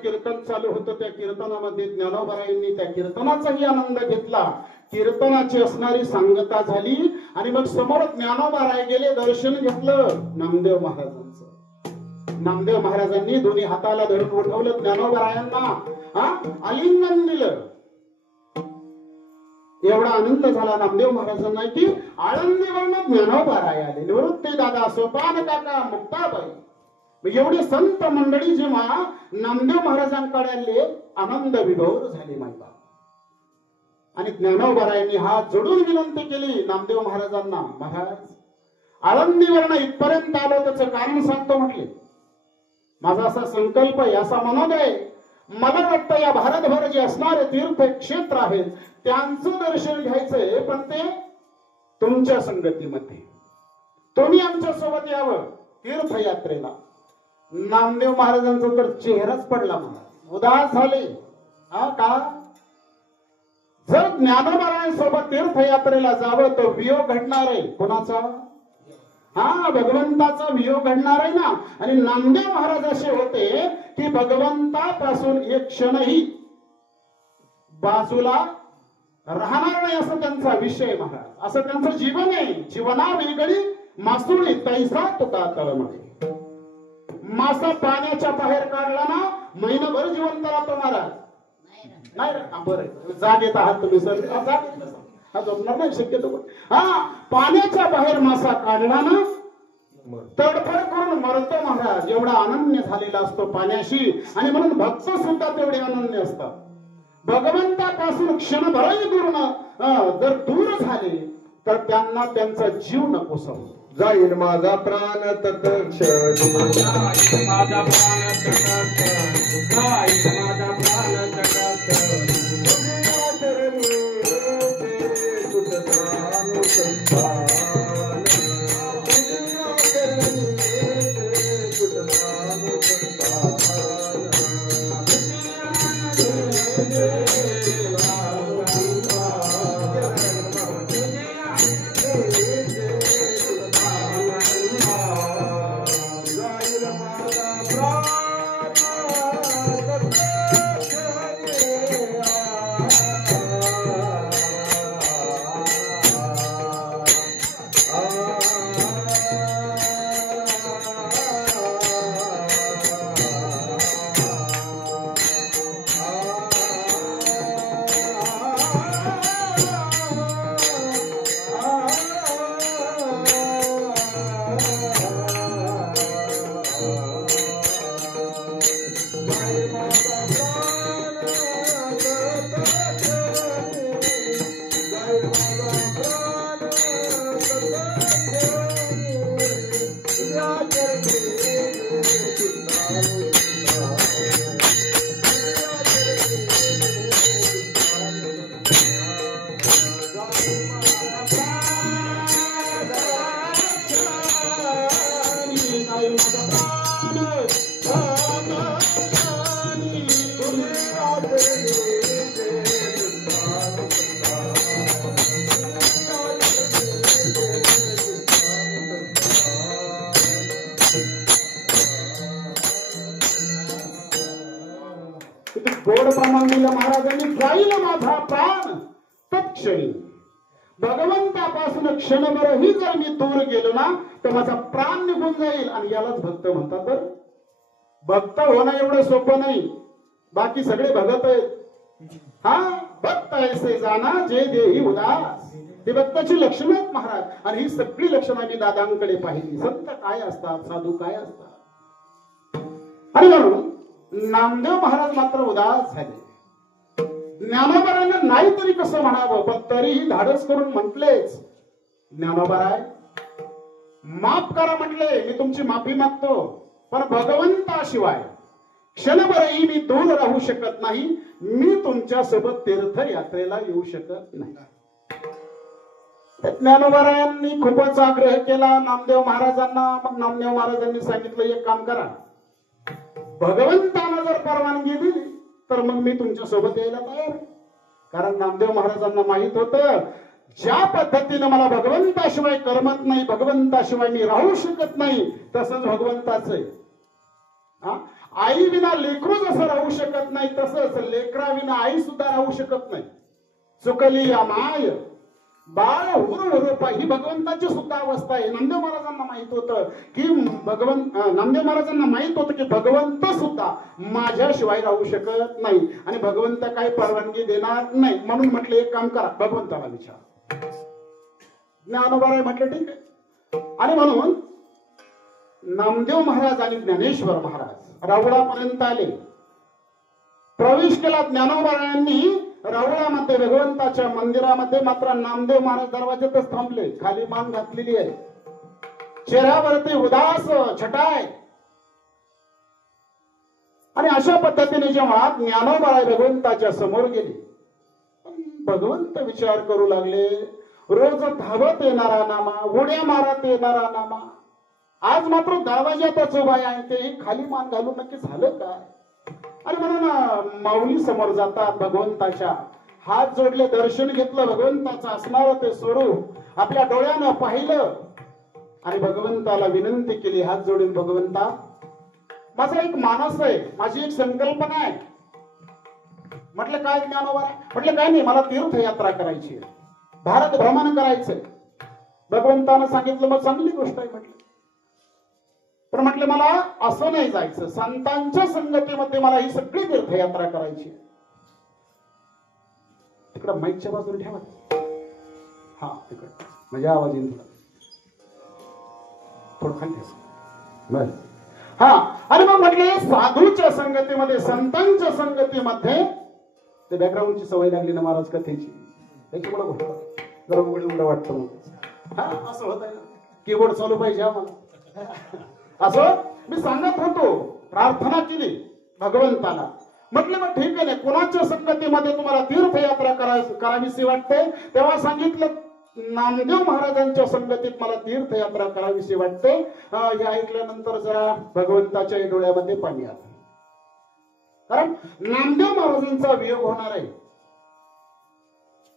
कीर्तन चालू होतं. त्या कीर्तनामध्ये ज्ञानोबारायांनी त्या कीर्तनाचाही आनंद घेतला. कीर्तनाची असणारी सांगता झाली, आणि मग समोर ज्ञानोबाराय गेले, दर्शन घेतलं नामदेव महाराजांचं. नामदेव महाराजांनी दोन्ही हाताला धरून उठवलं ज्ञानोबारायांना, आलिंगन दिलं. एवढा आनंद झाला नामदेव महाराजांना की आळंदीवरून ज्ञानोबाराय आले, निवृत्ती दादा, सोपान काका, मुक्ताबाई, एवढी संत मंडळी जेव्हा नामदेव महाराजांकडे आले, आनंद विभोर झाले मायबा. आणि ज्ञानोबारायांनी हात जोडून विनंती केली नामदेव महाराजांना, महाराज आळंदीवरून इथपर्यंत आलो, त्याचं कारण सांगतो म्हटले. माझा असा संकल्प आहे, असा मनोदय, मला वाटतं या भारतभर जे असणारे तीर्थक्षेत्र आहेत त्यांचं दर्शन घ्यायचंय, पण ते तुमच्या संगतीमध्ये. तुम्ही आमच्या सोबत यावं तीर्थयात्रेला. नामदेव महाराजांचा तर चेहराच पडला, मला उदास झाले. का जर ज्ञानोबारायांसोबत तीर्थयात्रेला जावं तर वियोग घडणार आहे. कोणाचा? भगवंताचा वियोग घडणार आहे ना. आणि नामदेव महाराज असे होते की भगवंतापासून एक क्षणही बाजूला राहणार नाही, असं त्यांचा विषय महाराज, असं त्यांचं जीवन आहे. जीवना वेगळी मासुळी तैसा तुका तळमळे. मासा पाण्याच्या बाहेर काढला ना, महिनाभर जिवंत राहतो महाराज. नाही बरं, जाग येत आहात तुम्ही सर, झोपणार नाही शक्यतो. पाण्याच्या बाहेर मासा काढला ना, तडफड करून मरतो महाराज. एवढा अनन्य झालेला असतो पाण्याशी. आणि म्हणून भक्त सुद्धा तेवढे अनन्य असतात. भगवंतापासून क्षणभरही जर दूर झाले तर त्यांना त्यांचा जीव नको समजतो. जाईल माझा प्राण तत्क्षणी, माझा प्राण तत्क्षणी, जाईल माझा प्राण तत्क्षणी. गोड प्रमाण दिलं महाराजांनी, जाईल माझा प्राण तत्क्षणी. भगवंतापासून क्षणभरही जर मी दूर गेलो ना तर माझा प्राण निघून जाईल. आणि यालाच भक्त म्हणतात. बरं, भक्त होणं एवढं सोपं नाही. बाकी सगळे भगत आहेत. हा, भक्त ऐसे जाना जे देही उदास. ही भक्ताची लक्षणं आहेत महाराज. आणि ही सगळी लक्षणं मी दादांकडे पाहिली. संत काय असतात, साधू काय असतात. आणि म्हणून नामदेव महाराज मात्र उदास झाले. ज्ञानोबारांना नाही तरी कसं म्हणावं, पण तरीही धाडस करून म्हटलेच, ज्ञानोबाराय माफ करा म्हटले, मी तुमची माफी मागतो, पण भगवंताशिवाय क्षणभरही मी दूर राहू शकत नाही. मी तुमच्या सोबत तीर्थयात्रेला येऊ शकत नाही. ज्ञानोबारायांनी खूपच आग्रह केला नामदेव महाराजांना. मग नामदेव महाराजांनी सांगितलं, एक काम करा, भगवंतानं जर परवानगी दिली तर मग मी तुमच्या सोबत यायला तयार आहे. कारण नामदेव महाराजांना माहित होतं, ज्या पद्धतीनं मला भगवंताशिवाय करमत नाही, भगवंताशिवाय मी राहू शकत नाही, तसंच भगवंताचं आहे. आई विना लेकरू जसं राहू शकत नाही, तसंच लेकरा विना आई सुद्धा राहू शकत नाही. चुकली या माय बाळ हुरहुर ही भगवंताची सुद्धा अवस्था आहे. नामदेव महाराजांना माहित होतं की नामदेव महाराजांना माहित होतं की भगवंत सुद्धा माझ्याशिवाय राहू शकत नाही आणि भगवंत काही परवानगी देणार नाही. म्हणून म्हटलं, एक काम करा, भगवंताला विचार. ज्ञानोबाराय म्हटलं ठीक आहे. आणि म्हणून नामदेव महाराज आणि ज्ञानेश्वर महाराज रावळापर्यंत आले. प्रवेश केला ज्ञानोबारायांनी रावळामध्ये, भगवंताच्या मंदिरामध्ये. मात्र नामदेव महाराज दरवाज्यातच थांबले, खाली मान घातलेली आहे, चेहऱ्यावरती उदास छटा आहे. आणि अशा पद्धतीने जेव्हा ज्ञानोबाराय भगवंताच्या समोर गेले, भगवंत विचार करू लागले, रोज धावत येणारा नामा, उड्या मारत येणारा नामा, आज मात्र दरवाज्यातच उभा आहे, ते खाली मान घालून नक्की झालं काय. आणि म्हणून माऊली समोर जातात, भगवंताच्या हात जोडले, दर्शन घेतलं, भगवंताचं असणारं ते स्वरूप आपल्या डोळ्यानं पाहिलं आणि भगवंताला विनंती केली हात जोडून, भगवंता माझा एक मानस आहे, माझी एक संकल्पना आहे. म्हटलं काय ज्ञानोबा? म्हटलं काय नाही, मला तीर्थयात्रा करायची आहे, भारत भ्रमण करायचंय. भगवंतानं सांगितलं, मग चांगली गोष्ट आहे म्हटलं. पण म्हटलं मला असं नाही जायचं, संतांच्या संगतीमध्ये मला ही सगळी तीर्थयात्रा करायची. तिकडं माईकच्या बाजूला ठेवा, हा तिकडं म्हणजे आवाज येईल तुला, थोडं खाली ठेवा बर. हा, आणि मग म्हटले साधूच्या संगतीमध्ये, संतांच्या संगतीमध्ये, ते बॅकग्राऊंडची सवय लागली ना महाराज कथेची, त्याच्यामुळे गोष्ट जरा उघड उघड वाटतं. मग हा असं होत आहे ना, कीबोर्ड चालू पाहिजे आम्हाला. असं मी सांगत होतो, प्रार्थना केली भगवंताला. म्हटलं मग ठीक आहे, कोणाच्या संगतीमध्ये तुम्हाला तीर्थयात्रा करावीशी वाटते? तेव्हा सांगितलं नामदेव महाराजांच्या संगतीत मला तीर्थयात्रा करावीशी वाटते. हे ऐकल्यानंतर जरा भगवंताच्या डोळ्यामध्ये पाणी आलं, कारण नामदेव महाराजांचा वियोग होणार आहे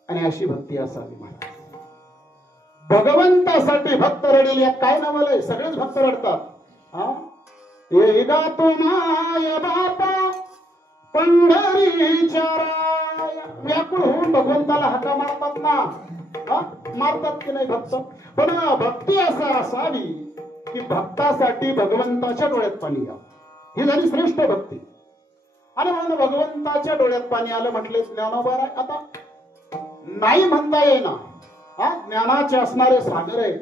आणि अशी भक्ती असावी महाराज. भगवंतासाठी भक्त रडेल, यात काय नावालंय? सगळेच भक्त रडतात. येगा तो माय बापा पंढरीच्या राया, व्याकुळ होऊन भगवंताला हाका मारतात ना, मारतात की नाही भक्त? पण भक्ती असं असावी की भक्तासाठी भगवंताच्या डोळ्यात पाणी यावं, ही झाली श्रेष्ठ भक्ती. आणि म्हणून भगवंताच्या डोळ्यात पाणी आलं. म्हटले ज्ञानोबा आता नाही म्हणता येईना, ज्ञानाचे असणारे सागर आहे.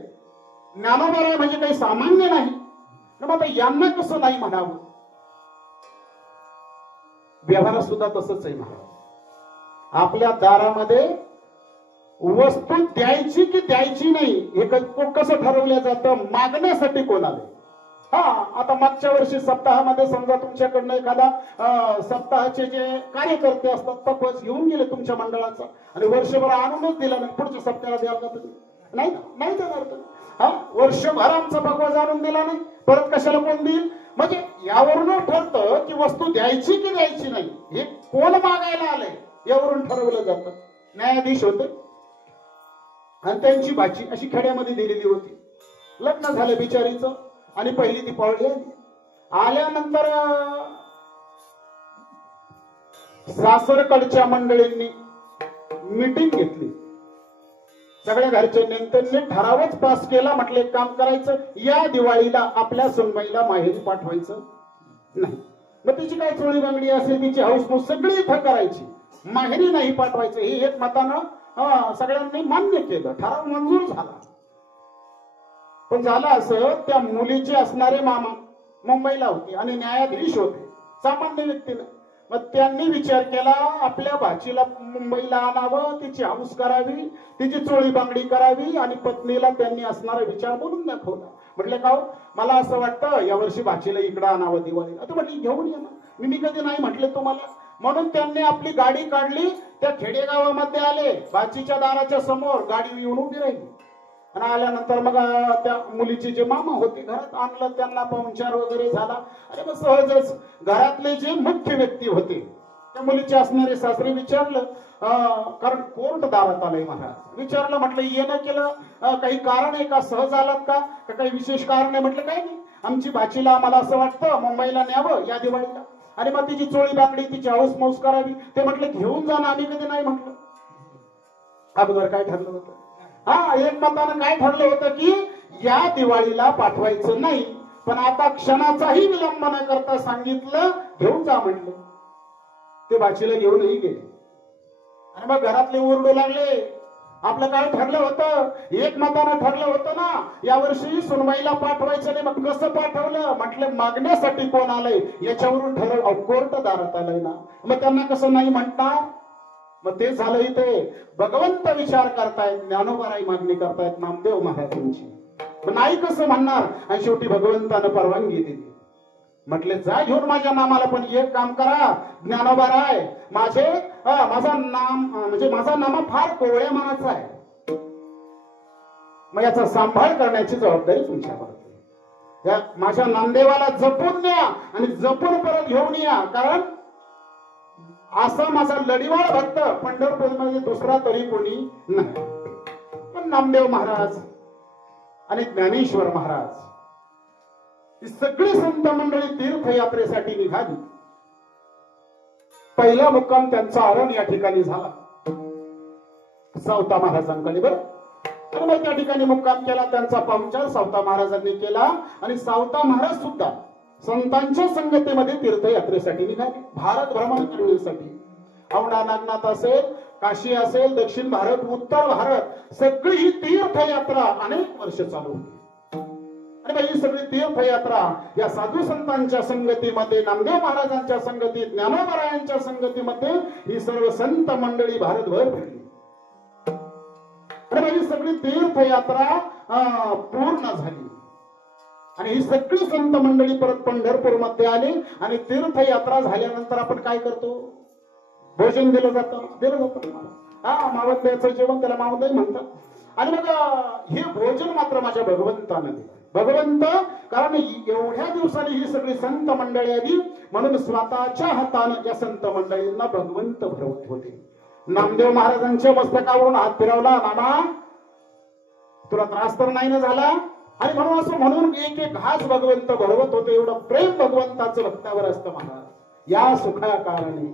ज्ञानोबा म्हणजे काही सामान्य नाही. मग यांना कसं नाही म्हणावं? व्यवहारात सुद्धा तसंच आहे महाराज. आपल्या दारामध्ये वस्तू द्यायची की द्यायची नाही हे कसं ठरवलं जातं? मागण्यासाठी कोण आले? हा, आता मागच्या वर्षी सप्ताहामध्ये समजा तुमच्याकडनं एखादा सप्ताहाचे जे कार्यकर्ते असतात तपस घेऊन गेले तुमच्या मंडळाचा आणि वर्षभर आणूनच दिला नाही, पुढच्या सप्त्याला द्याल का तुम्ही? नाही, नाही देणार तुम्ही. हा, वर्षभर आमचा भगवाज आणून दिला नाही, परत कशाला कोण देईल? म्हणजे यावरून ठरतं की वस्तू द्यायची की द्यायची नाही, हे कोण मागायला आलंय यावरून ठरवलं जातं. न्यायाधीश होते आणि त्यांची बाची अशी खेड्यामध्ये दिलेली होती. लग्न झालं बिचारीचं आणि पहिली दीपावली आली. आल्यानंतर सासरकडच्या मंडळींनी मीटिंग घेतली. सगळ्या घरच्यांनी त्यांनी ठरावच पास केला. म्हटलं एक काम करायचं, या दिवाळीला आपल्या सुनबाईला माहेरी पाठवायचं नाही. मग तिची काय चोळी बांगडी असेल, तिची हाऊसमूस सगळी इथं करायची, माहेरी नाही पाठवायचं. हे एक मतानं सगळ्यांनी मान्य केलं, ठराव मंजूर झाला. पण झालं असं, त्या मुलीचे असणारे मामा मुंबईला होते आणि न्यायाधीश होते, सामान्य व्यक्तीने. मग त्यांनी विचार केला आपल्या भाचीला मुंबईला आणावं, तिची हाऊस करावी, तिची चोळी बांगडी करावी आणि पत्नीला त्यांनी असणारा विचार बोलून दाखवला. म्हटलं का मला असं वाटतं यावर्षी भाचीला इकडं आणावं दिवाळीला. आता म्हटली घेऊन ये ना, मी कधी नाही म्हटले तुम्हाला. म्हणून त्यांनी आपली गाडी काढली, त्या खेडेगावामध्ये आले, भाचीच्या दाराच्या समोर गाडी येऊन उभी राहिली. आणि आल्यानंतर मग त्या मुलीचे जे मामा होते घरात आणलं, त्यांना पाहुणचार वगैरे झाला. आणि मग सहजच घरातले जे मुख्य व्यक्ती होते त्या मुलीचे असणारे सासरे विचारलं, कारण कोर्ट दारात आलंय महाराज, विचारलं म्हटलं येणं केलं काही कारण आहे का, सहज आलात का, काही विशेष कारण आहे? म्हटलं काही नाही, आमची भाचीला आम्हाला असं वाटतं मुंबईला न्यावं या दिवाळीला आणि मग तिची चोळी बांगडी तिची हाऊस मौस करावी. ते म्हटलं घेऊन जा ना, आम्ही कधी नाही म्हटलं. अगोदर काय ठरलं होतं? हा, एक मतानं काय ठरलं होतं की या दिवाळीला पाठवायचं नाही, पण आता क्षणाचाही विलंब न करता सांगितलं घेऊन जा म्हटलं. ते बाचीला घेऊनही गेले आणि मग घरातले ओरडू लागले, आपलं काय ठरलं होतं? एक मतानं ठरलं होतं ना यावर्षी सुनबाईला पाठवायचं नाही. मग कसं पाठवलं? म्हटलं मागण्यासाठी कोण आलंय याच्यावरून ठरव, कोर्ट दारात आलंय ना, मग त्यांना कसं नाही म्हणतात? मग ते झालं इथे भगवंत विचार करतायत, ज्ञानोबाराई मागणी करतायत नामदेव महाराजांची, नाही कसं म्हणणार? आणि शेवटी भगवंतानं परवानगी दिली. म्हटले जा घेऊन माझ्या नामाला, पण एक काम करा ज्ञानोबाराय, माझा नाम म्हणजे माझा नामा फार कोवळ्या मनाचा आहे, मग याचा सांभाळ करण्याची जबाबदारी तुमच्यावर. या माझ्या नामदेवाला जपून न्या आणि जपून परत घेऊन या, कारण असा माझा लढीवाळ भक्त पंढरपूरमध्ये दुसरा तरी कोणी नाही. पण नामदेव महाराज आणि ज्ञानेश्वर महाराज ही सगळी संत मंडळी तीर्थयात्रेसाठी निघाली. पहिला मुक्काम त्यांचा आरण या ठिकाणी झाला सावता महाराजांकडे. बरं, आणि मग त्या ठिकाणी मुक्काम केला, त्यांचा पाहुणचार सावता महाराजांनी केला. आणि सावता महाराज सुद्धा संतांच्या संगतीमध्ये तीर्थयात्रेसाठी निघाले, भारत भ्रमण करण्यासाठी. औंढा नागनाथ असेल, काशी असेल, दक्षिण भारत, उत्तर भारत, सगळी ही तीर्थयात्रा अनेक वर्ष चालू होती. आणि ही सगळी तीर्थयात्रा या साधू संतांच्या संगतीमध्ये, नामदेव महाराजांच्या संगतीत, ज्ञानोबारायांच्या संगतीमध्ये ही सर्व संत मंडळी भारतभर फिरली. आणि ही सगळी तीर्थयात्रा पूर्ण झाली. आणि ही सगळी संत मंडळी परत पंढरपूर मध्ये आली. आणि तीर्थयात्रा झाल्यानंतर आपण काय करतो? भोजन दिलं जातं. मावंद्याचं जेवण, त्याला मावंदही म्हणतात. आणि मग हे भोजन मात्र माझ्या भगवंतानं दिलं. भगवंत, कारण एवढ्या दिवसांनी ही सगळी संत मंडळी आली, म्हणून स्वतःच्या हातानं या संत मंडळींना भगवंत भरवत होते. नामदेव महाराजांच्या मस्तकावरून हात फिरवला, नामा तुला त्रास तर नाही ना झाला? आणि म्हणून असं म्हणून एक एक घास भगवंत भरवत होते. एवढं प्रेम भगवंताचं भक्तावर असतं महाराज. या सुखा कारणे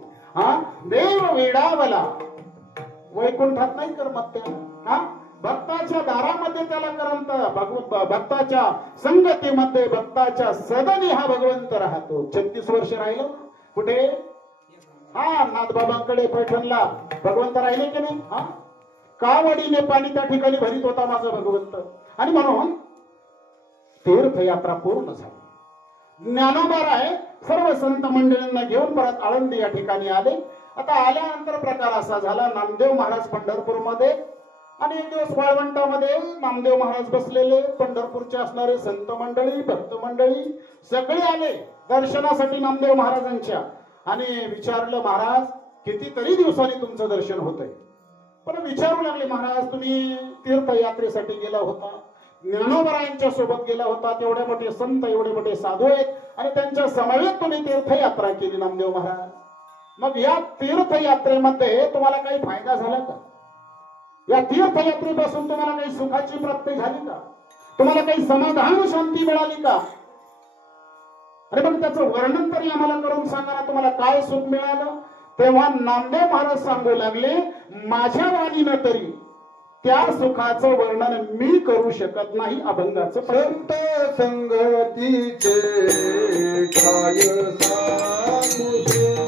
देव वेडावला, वैकुंठात नाही करमत त्याला, भक्ताच्या दारामध्ये त्याला करमत. भक्ताच्या संगतीमध्ये, भक्ताच्या सदनी हा भगवंत राहतो. 36 वर्ष राहिलो कुठे? नाथबाबांकडे पैठणला भगवंत राहिले की नाही? कावडीने पाणी त्या ठिकाणी भरीत होता माझा भगवंत. आणि म्हणून तीर्थयात्रा पूर्ण झाली. ज्ञानोबाराय सर्व संत मंडळींना घेऊन परत आळंदी या ठिकाणी आले. आता आल्यानंतर प्रकार असा झाला, नामदेव महाराज पंढरपूरमध्ये आणि एक दिवस वाळवंटामध्ये नामदेव महाराज बसलेले, पंढरपूरचे असणारे संत मंडळी, भक्त मंडळी सगळे आले दर्शनासाठी नामदेव महाराजांच्या. आणि विचारलं, महाराज कितीतरी दिवसांनी तुमचं दर्शन होतंय. पण विचारू लागले, महाराज तुम्ही तीर्थयात्रेसाठी गेला होता, ज्ञानोबरायांच्या सोबत गेला होता, तेवढे मोठे संत, एवढे मोठे साधू आहेत आणि त्यांच्या समवेत तुम्ही तीर्थयात्रा केली नामदेव महाराज. मग या तीर्थयात्रेमध्ये तुम्हाला काही फायदा झाला का? या तीर्थयात्रेपासून तुम्हाला काही सुखाची प्राप्ती झाली का? तुम्हाला काही समाधान शांती मिळाली का? अरे पण त्याचं वर्णन तरी आम्हाला करून सांगा ना, तुम्हाला काय सुख मिळालं? तेव्हा नामदेव महाराज सांगू लागले, माझ्या वाणीनं तरी त्या सुखाचं वर्णन मी करू शकत नाही. अभंगाचं संत संगतीचे काय सांगू सुख,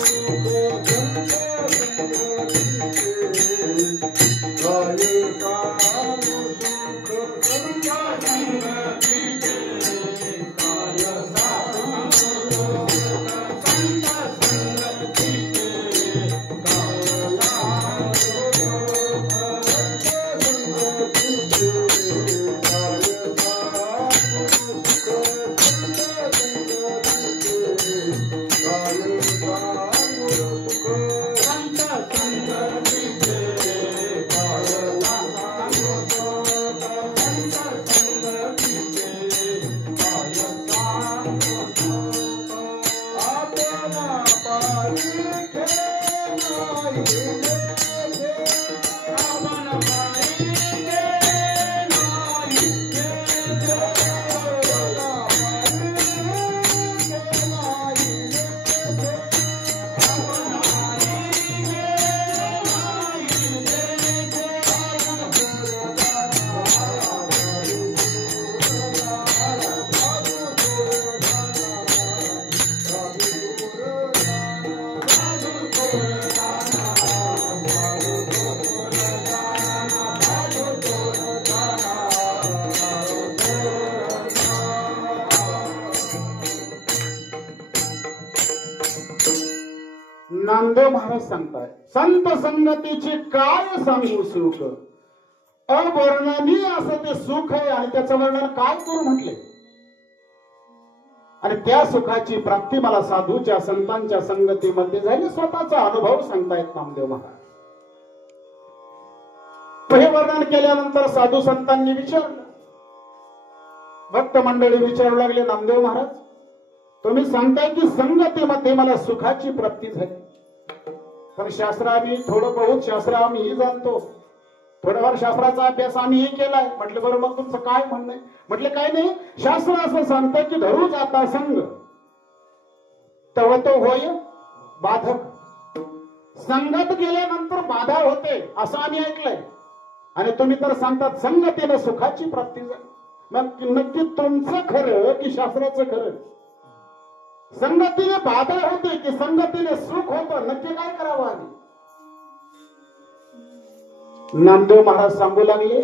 नामदेव महाराज सांगताय, संत संगतीचे काय सांगू सुख, अवर्णनीय असं ते सुख आहे. आणि त्याचं वर्णन काय करू म्हटले? आणि त्या सुखाची प्राप्ती मला साधूच्या संतांच्या संगतीमध्ये झाली. स्वतःचा अनुभव सांगतायत नामदेव महाराज. हे वर्णन केल्यानंतर साधू संतांनी विचारलं, भक्त मंडळी विचारू लागले, नामदेव महाराज तुम्ही सांगताय की संगतीमध्ये मला सुखाची प्राप्ती झाली, पण शास्त्र आम्ही थोडं बहुत शास्त्र आम्हीही जाणतो, थोडाफार शास्त्राचा अभ्यास आम्हीही केलाय. म्हटलं बरं मग तुमचं काय म्हणणं आहे? म्हटलं काय नाही, शास्त्र असं सांगतं की धरू जाता संग तव तो होय बाधक. संगत गेल्यानंतर बाधा होते असं आम्ही ऐकलंय, आणि तुम्ही तर सांगतात संगतीनं सुखाची प्राप्ती झाली. मग नक्की तुमचं खरं की शास्त्राचं खरं? संगतीने बाधा होते की संगतीने सुख होतं? नक्की काय करावं आम्ही? नामदेव महाराज सांगू लागले,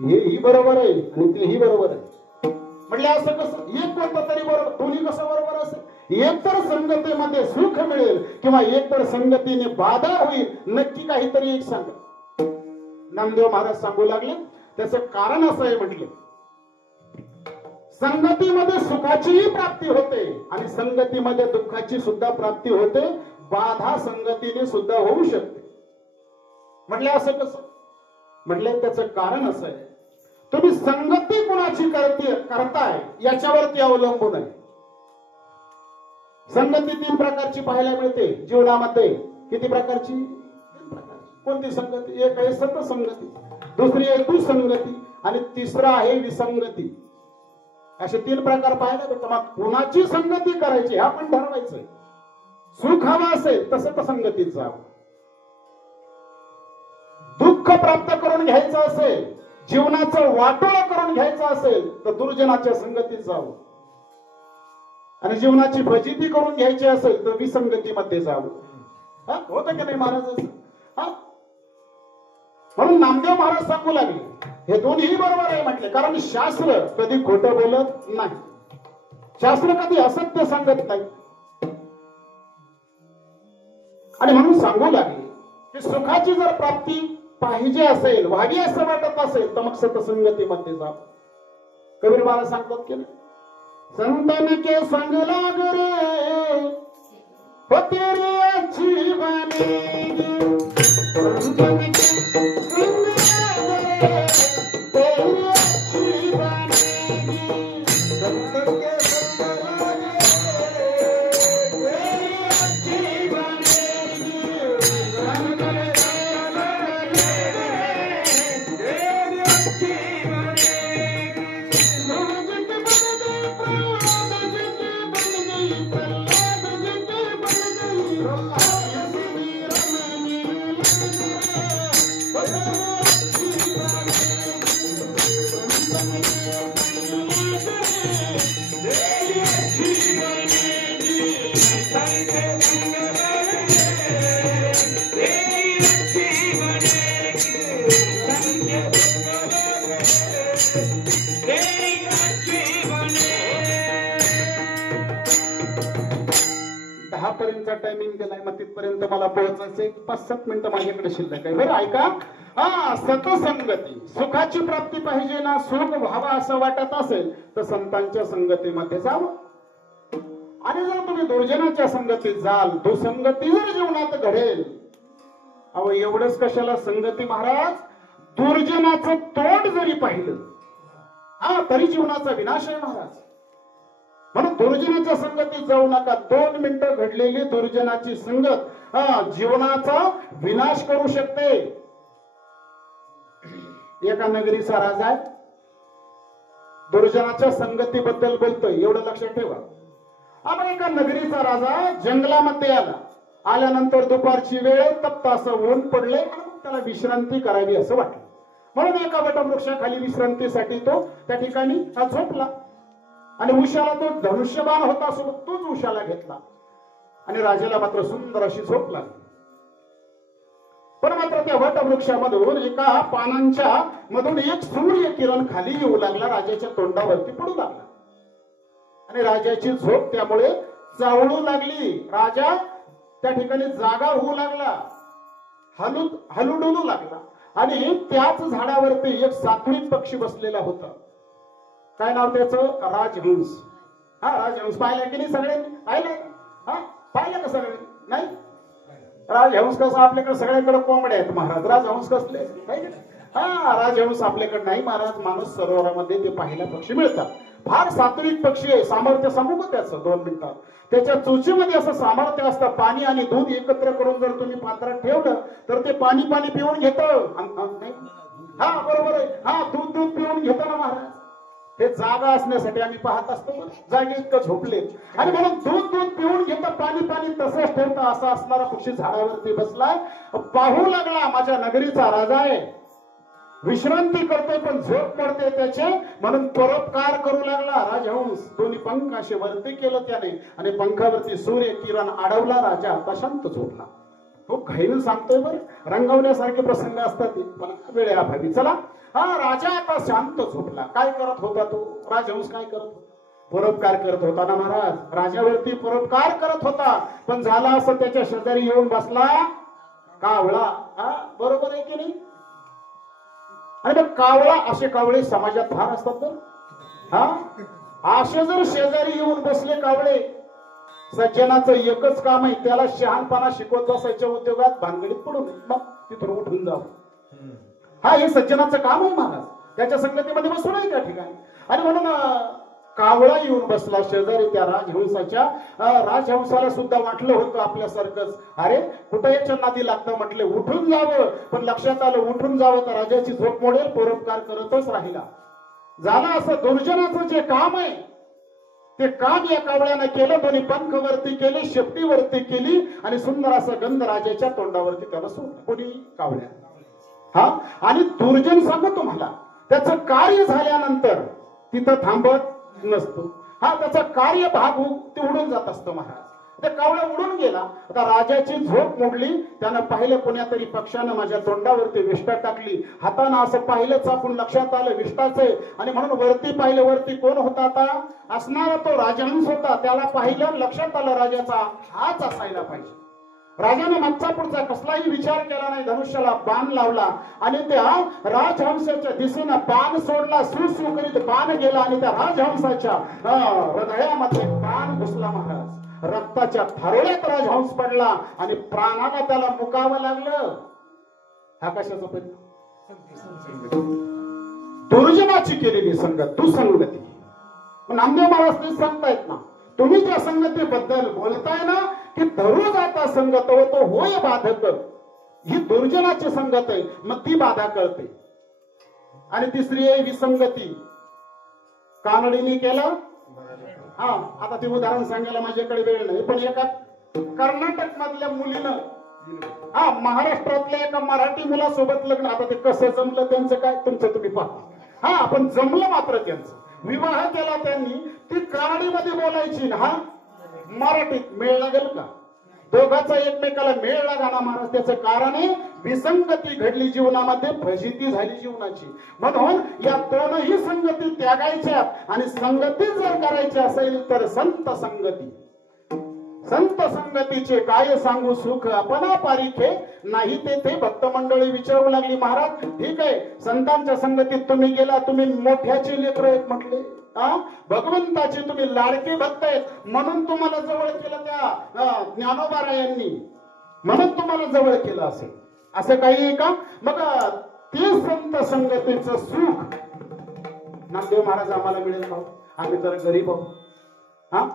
हेही बरोबर आहे आणि तेही बरोबर आहे. म्हटले असं कसं? एक कोणतं तरी बरोबर, दोन्ही कसं बरोबर असेल? एक तर संगतीमध्ये सुख मिळेल किंवा एक तर संगतीने बाधा होईल, नक्की काहीतरी एक सांगा. नामदेव महाराज सांगू लागले, त्याचं कारण असं आहे. म्हटले संगतीमध्ये सुखाचीही प्राप्ती होते आणि संगतीमध्ये दुःखाची सुद्धा प्राप्ती होते. बाधा संगतीने सुद्धा होऊ शकते. म्हटले असं कसं? म्हटले त्याचं कारण असं आहे, तुम्ही संगती कुणाची करताय याच्यावरती अवलंबून आहे. संगती 3 प्रकारची पाहायला मिळते जीवनामध्ये. किती प्रकारची? 3 प्रकारची. कोणती संगती? एक आहे सतसंगती, दुसरी आहे दुसंगती आणि तिसरा आहे विसंगती. असे 3 प्रकार पाहायला भेटतात. मग कुणाची संगती करायची हा पण ठरवायचंय. सुख हवं असेल तर सतसंगतीत जावं. दुःख प्राप्त करून घ्यायचं असेल, जीवनाचं वाटोळं करून घ्यायचं असेल तर दुर्जनाच्या संगतीत जावं. आणि जीवनाची फजिती करून घ्यायची असेल तर विसंगतीमध्ये जावं. होतं की नाही महाराज? म्हणून नामदेव महाराज सांगू लागले, हे दोन्ही बरोबर आहे म्हटले. कारण शास्त्र कधी खोटं बोलत नाही, शास्त्र कधी असत्य सांगत नाही. आणि म्हणून सांगू लागले की सुखाची जर प्राप्ती पाहिजे असेल, व्हावी असं वाटत असेल तर मग सतसंगतीमध्ये जा. कबीर महाराज सांगतात की नाही, संतन के संग लाग रे हो तेरी अच्छी बनेगी, संतन के संग लाग रे तेरी अच्छी बनेगी, संतन के संग लाग तेरी अच्छी बनेगी, संग रे तेरी अच्छी बनेगी, रोज के बन गई प्रहलाद जी की बन गई, प्रहलाद जी की बन गई, रोज श्री रमणी पर्यंतचा टायमिंग दिलाय, मग तिथपर्यंत मला पोहोचायचे 5-7 मिनिटं माझ्याकडे शिल्लक आहे. बरं ऐका, सतसंगती, सुखाची प्राप्ती पाहिजे ना, सुख व्हावा असं वाटत असेल तर संतांच्या संगतीमध्ये जावं. आणि जर तुम्ही दुर्जनाच्या संगतीत जाल, दुसंगती जर जीवनात घडेल, अहो एवढंच कशाला संगती महाराज, दुर्जनाचं तोंड जरी पाहिलं तरी जीवनाचा विनाश आहे महाराज. म्हणून दुर्जनाच्या संगतीत जाऊ नका. 2 मिनिटं घडलेली दुर्जनाची संगत जीवनाचा विनाश करू शकते. एका नगरीचा राजा आहे, दुर्जनाच्या संगतीबद्दल बोलतोय, एवढं लक्षात ठेवा. आपण एका नगरीचा राजा जंगलामध्ये आला, आल्यानंतर दुपारची वेळ, तप्त असं ऊन पडले आणि त्याला विश्रांती करावी असं वाटलं. म्हणून एका वटवृक्षाखाली विश्रांतीसाठी तो त्या ठिकाणी झोपला. आणि उशाला तो धनुष्यबाण होता सोबत, तोच उशाला घेतला आणि राजाला मात्र सुंदर अशी झोप लागली. पण मात्र त्या वटवृक्षामधून एका पानांच्या मधून एक सूर्य किरण खाली येऊ लागला, राजाच्या तोंडावरती पडू लागला आणि राजाची झोप त्यामुळे चावळू लागली. राजा त्या ठिकाणी जागा होऊ लागला, हलुडुलू लागला. आणि त्याच झाडावरती एक सात्विक पक्षी बसलेला होता. काय नाव त्याचं? राजहंस. राजहंस पाहिला की नाही सगळ्यांनी? पाहिलं? पाहिलं का सगळ्यांनी? नाही. राजहंस कसं आपल्याकडे सगळ्यांकडे कोंबड्या आहेत महाराज, राजहंस कसले? राजहंस आपल्याकडे नाही महाराज. माणूस सरोवरामध्ये ते पाहिला पक्षी मिळतात. फार सात्विक पक्षी आहे. सामर्थ्य सांगू का त्याचं 2 मिनिटात? त्याच्या चोचीमध्ये असं सामर्थ्य असतं, पाणी आणि दूध एकत्र करून जर तुम्ही पात्रात ठेवलं तर ते पाणी पिऊन घेतं. बरोबर आहे. दूध पिऊन घेतं ना महाराज. हे जागा असण्यासाठी आम्ही पाहत असतो, जागे इतकं झोपले. आणि म्हणून दूध पिऊन घेतं, पाणी तसंच ठेवतं. असा असणारा पक्षी झाडावरती बसलाय, पाहू लागला माझ्या नगरीचा राजा आहे, विश्रांती करतोय पण झोप पडते त्याचे, म्हणून परोपकार करू लागला. राजहंस दोन्ही पंख असे वरती केलं त्याने आणि पंखावरती सूर्य किरण अडवला. राजा आता शांत झोपला. तो घाईनं सांगतोय बरं, रंगवण्यासारखे प्रसंग असतात पण वेळेअभावी. चला, राजा आता शांत झोपला. काय करत होता तो? राजहंस काय करत होता? परोपकार करत होता ना महाराज. राजावरती परोपकार करत होता, पण झाला असं त्याच्या शेजारी येऊन बसला कावळा. बरोबर आहे की नाही? आणि मग कावळा, असे कावळे समाजात फार असतात तर. असे जर शेजारी येऊन बसले कावळे, सज्जनाचं एकच काम आहे, त्याला शहाणपणा शिकवत बसायच्या उद्योगात भानगडीत पडू नये, मग तिथून उठून जावं. हे सज्जनाचं काम आहे महाराज. त्याच्या संगतीमध्ये बसू नये त्या ठिकाणी. आणि म्हणून कावळा येऊन बसला शेजारी त्या राजहंसाच्या. राजहंसाला सुद्धा वाटलं होतं आपल्यासारखंच, अरे कुठं याच्या नादी लागतं, म्हटले उठून जावं. पण लक्षात आलं उठून जावं तर राजाची झोप मोडेल, परोपकार करतच राहिला. झालं असं, दुर्जनाचं जे काम आहे ते काम या कावळ्यानं केलं. दोन्ही पंख वरती केले, शेपटी वरती केली आणि सुंदर असं गंध राजाच्या तोंडावरती त्याला सोडलं. कोणी? कावळ्या. आणि दुर्जन सांगू तुम्हाला, त्याचं कार्य झाल्यानंतर तिथं थांबत नसतो. त्याचा कार्य भाग ते उडून जात असतं महाराज. ते कावळा उडून गेला. आता राजाची झोप मोडली. त्यानं पाहिलं कोण्या तरी पक्षानं माझ्या तोंडावरती विष्ठा टाकली. हातानं असं पाहिलंच, आपण लक्षात आलं विष्ठाच आहे. आणि म्हणून वरती पाहिलं, वरती कोण होता आता? असणारा तो राजहंस होता. त्याला पाहिलं, लक्षात आलं राजाचा हाच असायला पाहिजे. राजाने मागचा पुढचा कसलाही विचार केला नाही, धनुष्याला बाण लावला आणि त्या राजहंसाच्या दिशेनं बाण सोडला, सुसू करीत बाण गेला आणि त्या राजहंसाच्या हृदयामध्ये बाण घुसला महाराज. रक्ताच्या थारोळ्यात राजहंस पडला आणि प्राणाला त्याला मुकावं लागलं. हा कशाचा परिणाम? दुर्जनाची केलेली संगत, दुसंगती. नामदेव महाराज तेच सांगतायत ना, तुम्ही ज्या संगतीबद्दल बोलताय ना की धरू जाता संगत हो तो होय बाधक, ही दुर्जनाची संगत आहे, मग ती बाधा करते. आणि तिसरी आहे विसंगती. कानडीने केलं. हा, आता ते उदाहरण सांगायला माझ्याकडे वेळ नाही, पण एका कर्नाटक मधल्या मुलीनं महाराष्ट्रातल्या एका मराठी मुलासोबत लग्न, आता ते कसं जमलं त्यांचं काय तुमचं तुम्ही पहा. पण जमलं मात्र त्यांचं, विवाह केला त्यांनी. ती कानडीमध्ये बोलायची ना, मराठीत मेळ लागेल का? दोघांचा एकमेकाला मेळ लागा ना महाराज. त्याचं कारण आहे विसंगती घडली जीवनामध्ये, फजिती झाली जीवनाची. म्हणून या दोनही संगती त्यागायच्या आणि संगती जर करायची असेल तर संत संगती. संत संगतीचे काय सांगू सुख आपणा पारिखे, नाही तेथे भक्त मंडळी विचारू लागली महाराज ठीक आहे संतांच्या संगतीत तुम्ही गेला, तुम्ही मोठ्याचे लेकर आहेत म्हटले, भगवंताचे तुम्ही लाडके भक्त आहेत म्हणून तुम्हाला जवळ केलं त्या ज्ञानोबारायांनी, म्हणून तुम्हाला जवळ केलं असेल, असं काही आहे का? मग ते संत संगतीचं सुख नामदेव महाराज आम्हाला मिळेल का? आम्ही तर गरीब आहोत,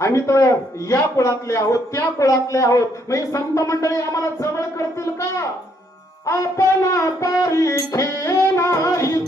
आम्ही तर या कुळातले आहोत, त्या कुळातले आहोत, मग संत मंडळी आम्हाला जवळ करतील का? आपण पारिखे नाही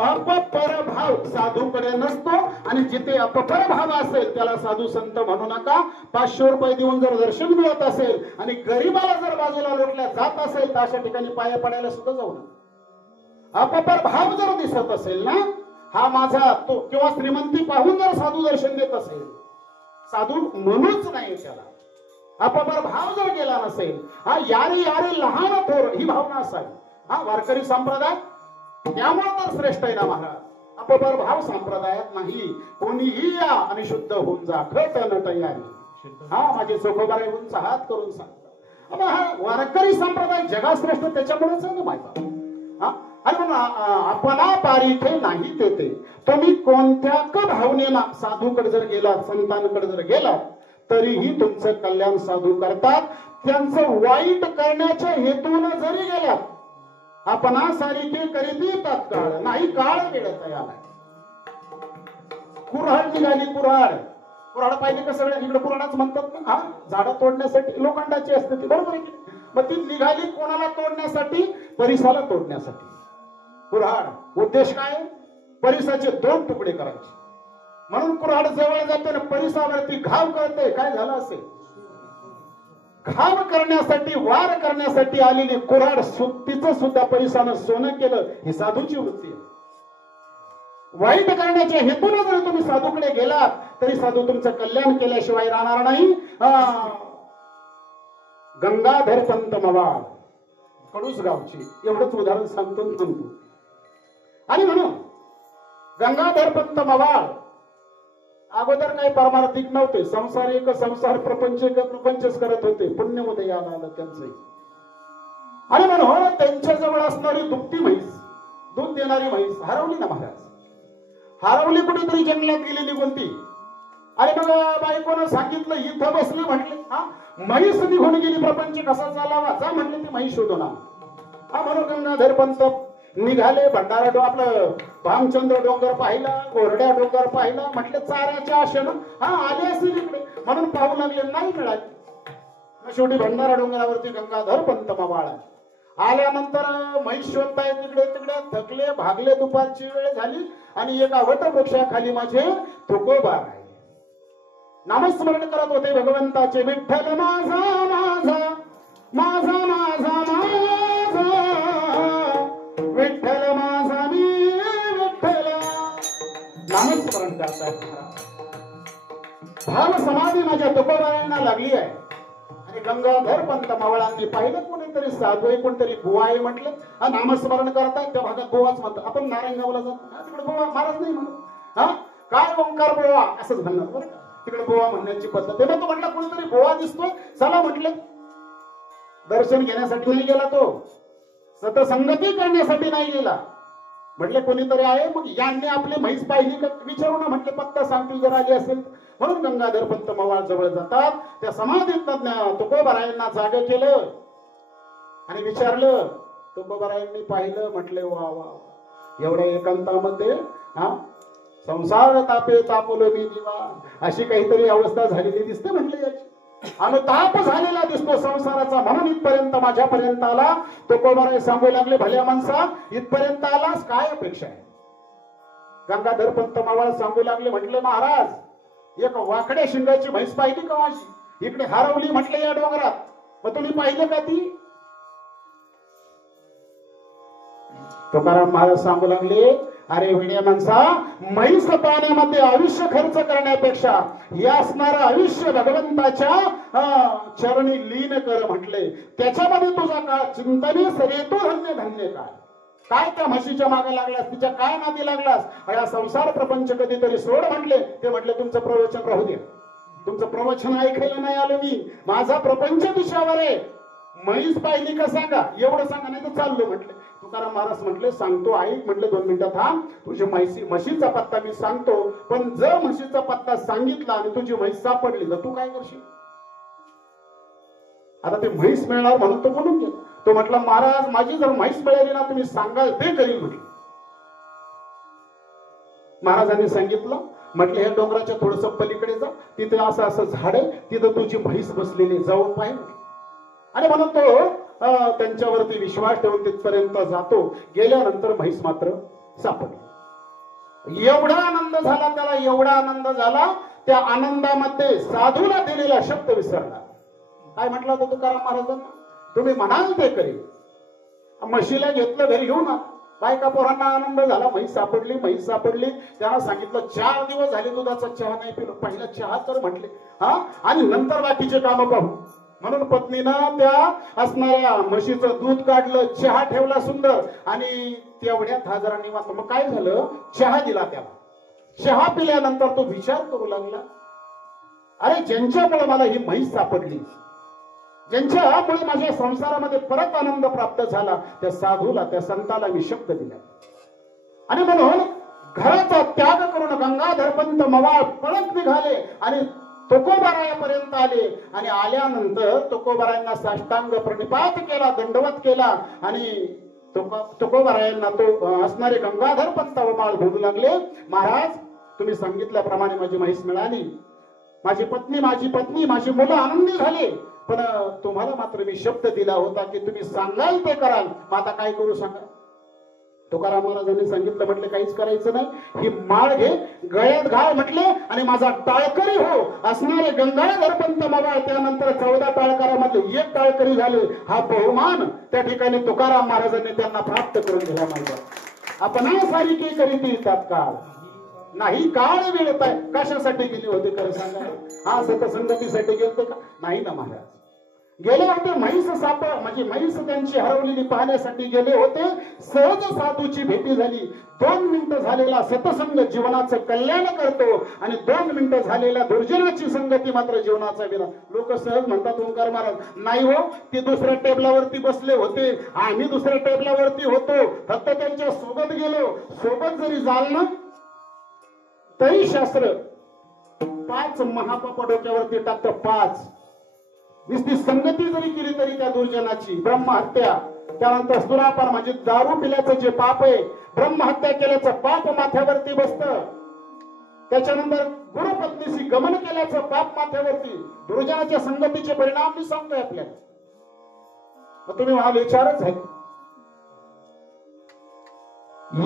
अपपरभाव साधूकडे नसतो आणि जिथे अपपरभाव असेल त्याला साधू संत म्हणू नका. 500 रुपये देऊन जर दर्शन मिळत असेल आणि गरीबाला जर बाजूला लोटल्या जात असेल तर अशा ठिकाणी पाया पडायला सुद्धा जाऊ नका. अपपरभाव जर दिसत असेल ना, हा माझा तो किंवा श्रीमंती पाहून जर साधू दर्शन देत असेल, साधू म्हणूच नाही त्याला. अपपरभाव जर गेला नसेल, यारे यारे लहान थोर ही भावना असावी. वारकरी संप्रदाय त्यामुळे तर श्रेष्ठ आहे ना महाराज. अपपर भाव संप्रदायात नाही. कोणीही या आणि शुद्ध होऊन जा, खट नट यारी. माझे चोखोबारे उंच हात करून सांगतात. हा वारकरी संप्रदाय जगाश्रेष्ठ त्याच्यामुळेच आहे ना माझा. आणि म्हणून आपला पारिखे नाही तेथे. तुम्ही कोणत्या का भावनेला साधूकडे जर गेलात, संतांकडे जर गेलात, तरीही तुमचं कल्याण साधू करतात. त्यांचं वाईट करण्याच्या हेतून जरी गेलात, आपणा सारिखे करीती तात्काळ, नाही काळ मिळत याला. कुऱ्हाड निघाली, कुऱ्हाड पाहिजे का? सगळ्या इकडे कुऱ्हाडच म्हणतात ना, झाडं तोडण्यासाठी लोखंडाची असते ती, बरोबर आहे. मग ती निघाली कोणाला तोडण्यासाठी? परिसाला तोडण्यासाठी. कुऱ्हाड उद्देश काय? परिसाचे 2 तुकडे करायचे. म्हणून कुऱ्हाड जवळ जाते ना, परिसावरती घाव करते. काय झालं असेल? घाव करण्यासाठी, वार करण्यासाठी आलेली कुऱ्हाड तिचं सुद्धा परिसानं सोनं केलं. ही साधूची वृत्ती आहे. वाईट करण्याच्या हेतून जर तुम्ही साधूकडे गेलात तरी साधू तुमचं कल्याण केल्याशिवाय राहणार नाही. गंगाधर पंत मवाळ, कडूस गावची, एवढंच उदाहरण सांगतो थांबतो. आणि म्हणून गंगाधर पंत मवाळ अगोदर काही पारमार्थिक नव्हते, संसारिक संसार प्रपंचच करत होते. पुण्यमध्ये आलं त्यांचंही. आणि म्हणून त्यांच्याजवळ असणारी दुभती म्हैस, दूध देणारी म्हैस हरवली ना महाराज. हरवली, कुठेतरी जंगलात गेली निघून ती. आणि मग बायकोनं सांगितलं, इथं बसली म्हटले. म्हैस निघून गेली, प्रपंच कसा चालावा, जा म्हटले ती म्हैस शोधून आण. म्हणून गंगाधर पंत निघाले. भंडारा आपलं भामचंद्र डोंगर पाहिला, कोरड्या डोंगर पाहिला. म्हटलं चाऱ्याच्या आशेनं आले असेल इकडे, म्हणून पाहू लागले, नाही मिळाले. शेवटी भंडारा डोंगरावरती गंगाधर पंत मावाळ आल्यानंतर म्हैस शोधताय तिकडे तिकडे थकले भागले, दुपारची वेळ झाली आणि एका वटवृक्षाखाली माझे तुकोबा राहिले. नामस्मरण करत होते भगवंताचे. विठ्ठल माझा माझा माझा माझा माझा विठ्ठल माझा मी विठ्ठल नामस्मरण करतात. भाव समाधी माझ्या तुकोबारायांना लागली आहे. आणि गंगाधर पंत मावळांनी पाहिलं कोणीतरी साधू आहे, कोणतरी बुवा आहे म्हटलं. हा नामस्मरण करतात त्या भागात बुवाच म्हणतात. आपण नारायणगावला जातो तिकडे बुवा महाराज नाही म्हणत. हा काय ओंकार बुवा असंच म्हणणार बरं का. तिकडे बुवा म्हणण्याची पद्धत. तेव्हा तो म्हटला कोणीतरी बुवा दिसतोय, चला म्हटले. दर्शन घेण्यासाठी नाही गेला तो, सतसंगती करण्यासाठी नाही गेला. म्हटले कोणीतरी आहे. मग यांनी आपली म्हैस पाहिली का विचारू ना म्हटले, पत्ता सांगतील जर आली असेल. म्हणून गंगाधर पंत मवाळ जवळ जातात. त्या समाधीत तुकोबारायांना जागे केलं आणि विचारलं. तुकोबारायांनी पाहिलं. म्हटले वा वा एवढ्या एकांतामध्ये हा संसार तापे तापलो मी दिवा अशी काहीतरी अवस्था झालेली दिसते म्हटले. याची अनुताप झालेला दिसतो संसाराचा. म्हणून इथपर्यंत माझ्यापर्यंत आला. तुकोबाराय सांगू लागले भल्या माणसा इथपर्यंत आलास काय अपेक्षा आहे. गंगाधर पंत मावळ सांगू लागले. म्हटले महाराज एक वाकड्या शिंगाची म्हैस पाहिली का माझी इकडे हरवली म्हटले या डोंगरात. मग तुम्ही पाहिलं का ती. तुकाराम महाराज सांगू लागले अरे विड्या माणसा म्हैस पाण्यामध्ये आयुष्य खर्च करण्यापेक्षा हे असणारं आयुष्य भगवंताच्या चरणी लीन कर म्हटले. त्याच्यामध्ये तुझा काळ चिंतने सरेतो धन्य धन्य काय त्या म्हशीच्या मागे लागलास, तिच्या काय नादी लागलास. या संसार प्रपंच कधीतरी सोड म्हटले. ते म्हटले तुमचं प्रवचन राहू द्या, तुमचं प्रवचन ऐकायला नाही आलो मी. माझा प्रपंच दिशावर आहे. म्हैस पाहिली का सांगा, एवढं सांगा नाही तर चाललो म्हटले. तुकाराम महाराज म्हटले सांगतो ऐक म्हटले 2 मिनिटं थांब. तुझी म्हशीचा पत्ता मी सांगतो, पण जर म्हशीचा पत्ता सांगितला आणि तुझी म्हैस सापडली तर तू काय करशील. आता ते म्हैस मिळणार म्हणून तो बोलून गेला. तो म्हटला महाराज माझी जर म्हैस मिळाली ना तुम्ही सांगाल ते करील म्हटले. महाराजांनी सांगितलं. म्हटले ह्या डोंगराच्या थोडस पलीकडे जा, तिथे असं असं झाड आहे, तिथं तुझी म्हैस बसलेली जाऊन पाहिजे. आणि म्हणून तो त्यांच्यावरती विश्वास ठेवून तिथपर्यंत जातो. गेल्यानंतर म्हैस मात्र सापडली. एवढा आनंद झाला त्याला, एवढा आनंद झाला. त्या आनंदामध्ये साधूला दिलेला शब्द विसरला. काय म्हटलं होतं तुकाराम महाराजांना, तुम्ही म्हणाल ते करेल. म्हशीला घेतलं घरी घेऊन आला. बायका पोरांना आनंद झाला. म्हैस सापडली, म्हैस सापडली. त्यांना सांगितलं 4 दिवस झाले दुधाचा चहा नाही पिलो. पहिला चहा तर म्हटले हा आणि नंतर बाकीचे काम पाहू. म्हणून पत्नीनं त्या असणाऱ्या म्हशीचं दूध काढलं, चहा ठेवला सुंदर आणि तेवढ्यात हजारांनी वाटलं. मग काय झालं, चहा दिला त्याला. चहा पिल्यानंतर तो विचार करू लागला अरे ज्यांच्यामुळे मला ही म्हैस सापडली, ज्यांच्यामुळे माझ्या संसारामध्ये परत आनंद प्राप्त झाला, त्या साधूला त्या संताला मी शब्द दिला. आणि म्हणून घराचा त्याग करून गंगाधर पंत मवाळ पळत निघाले आणि तुकोबारायापर्यंत आले. आणि आल्यानंतर तुकोबारायांना साष्टांग प्रणिपात केला, दंडवत केला. आणि तुकोबारायांना तो असणारे गंगाधर पंत मवाळ बोलू लागले महाराज तुम्ही सांगितल्याप्रमाणे माझी म्हैस मिळाली, माझी पत्नी माझी मुलं आनंदी झाले. पण तुम्हाला मात्र मी शब्द दिला होता की तुम्ही सांगाल ते कराल. मग आता काय करू सांगा. तुकाराम महाराजांनी सांगितलं म्हटले काहीच करायचं नाही. ही माळ घे, गळ्यात घाल म्हटले आणि माझा टाळकरी हो. असणारे गंगाधर पंत मवाळ त्यानंतर 14 टाळकरामध्ये 1 टाळकरी झाले. हा बहुमान त्या ठिकाणी तुकाराम महाराजांनी त्यांना प्राप्त करून दिला. माझा आपण सारिके करीती तात्काळ नाही काळ वेळताय. कशासाठी गेले होते खरं सांगा. हा सतसंगतीसाठी गेलते का नाही ना महाराज. गेले होते म्हैस म्हणजे म्हैस त्यांची हरवलेली पाहण्यासाठी गेले होते. सहज साधूची भेटी झाली. 2 मिनिटं झालेला सतसंग जीवनाचं कल्याण करतो आणि 2 मिनिटं झालेल्या दुर्जनाची संगती मात्र जीवनाचा विना. लोक सहज म्हणतात ओंकार महाराज नाही हो, ते दुसऱ्या टेबलावरती बसले होते, आम्ही दुसऱ्या टेबलावरती होतो, फक्त त्यांच्या सोबत गेलो. सोबत जरी जाल ना तरी शास्त्र 5 महापाप डोक्यावरती टाकतं. 5 नुसती संगती जरी केली तरी त्या दुर्जनाची ब्रह्महत्या, त्यानंतर सुरापान म्हणजे दारू पिल्याचं जे पाप आहे, ब्रह्महत्या केल्याचं पाप माथ्यावरती बसतं. त्याच्यानंतर गुरुपत्नीशी गमन केल्याचं पाप माथ्यावरती दुर्जनाच्या संगतीचे परिणाम मी सांगतोय आपल्याला. मग तुम्ही मला विचारच आहे,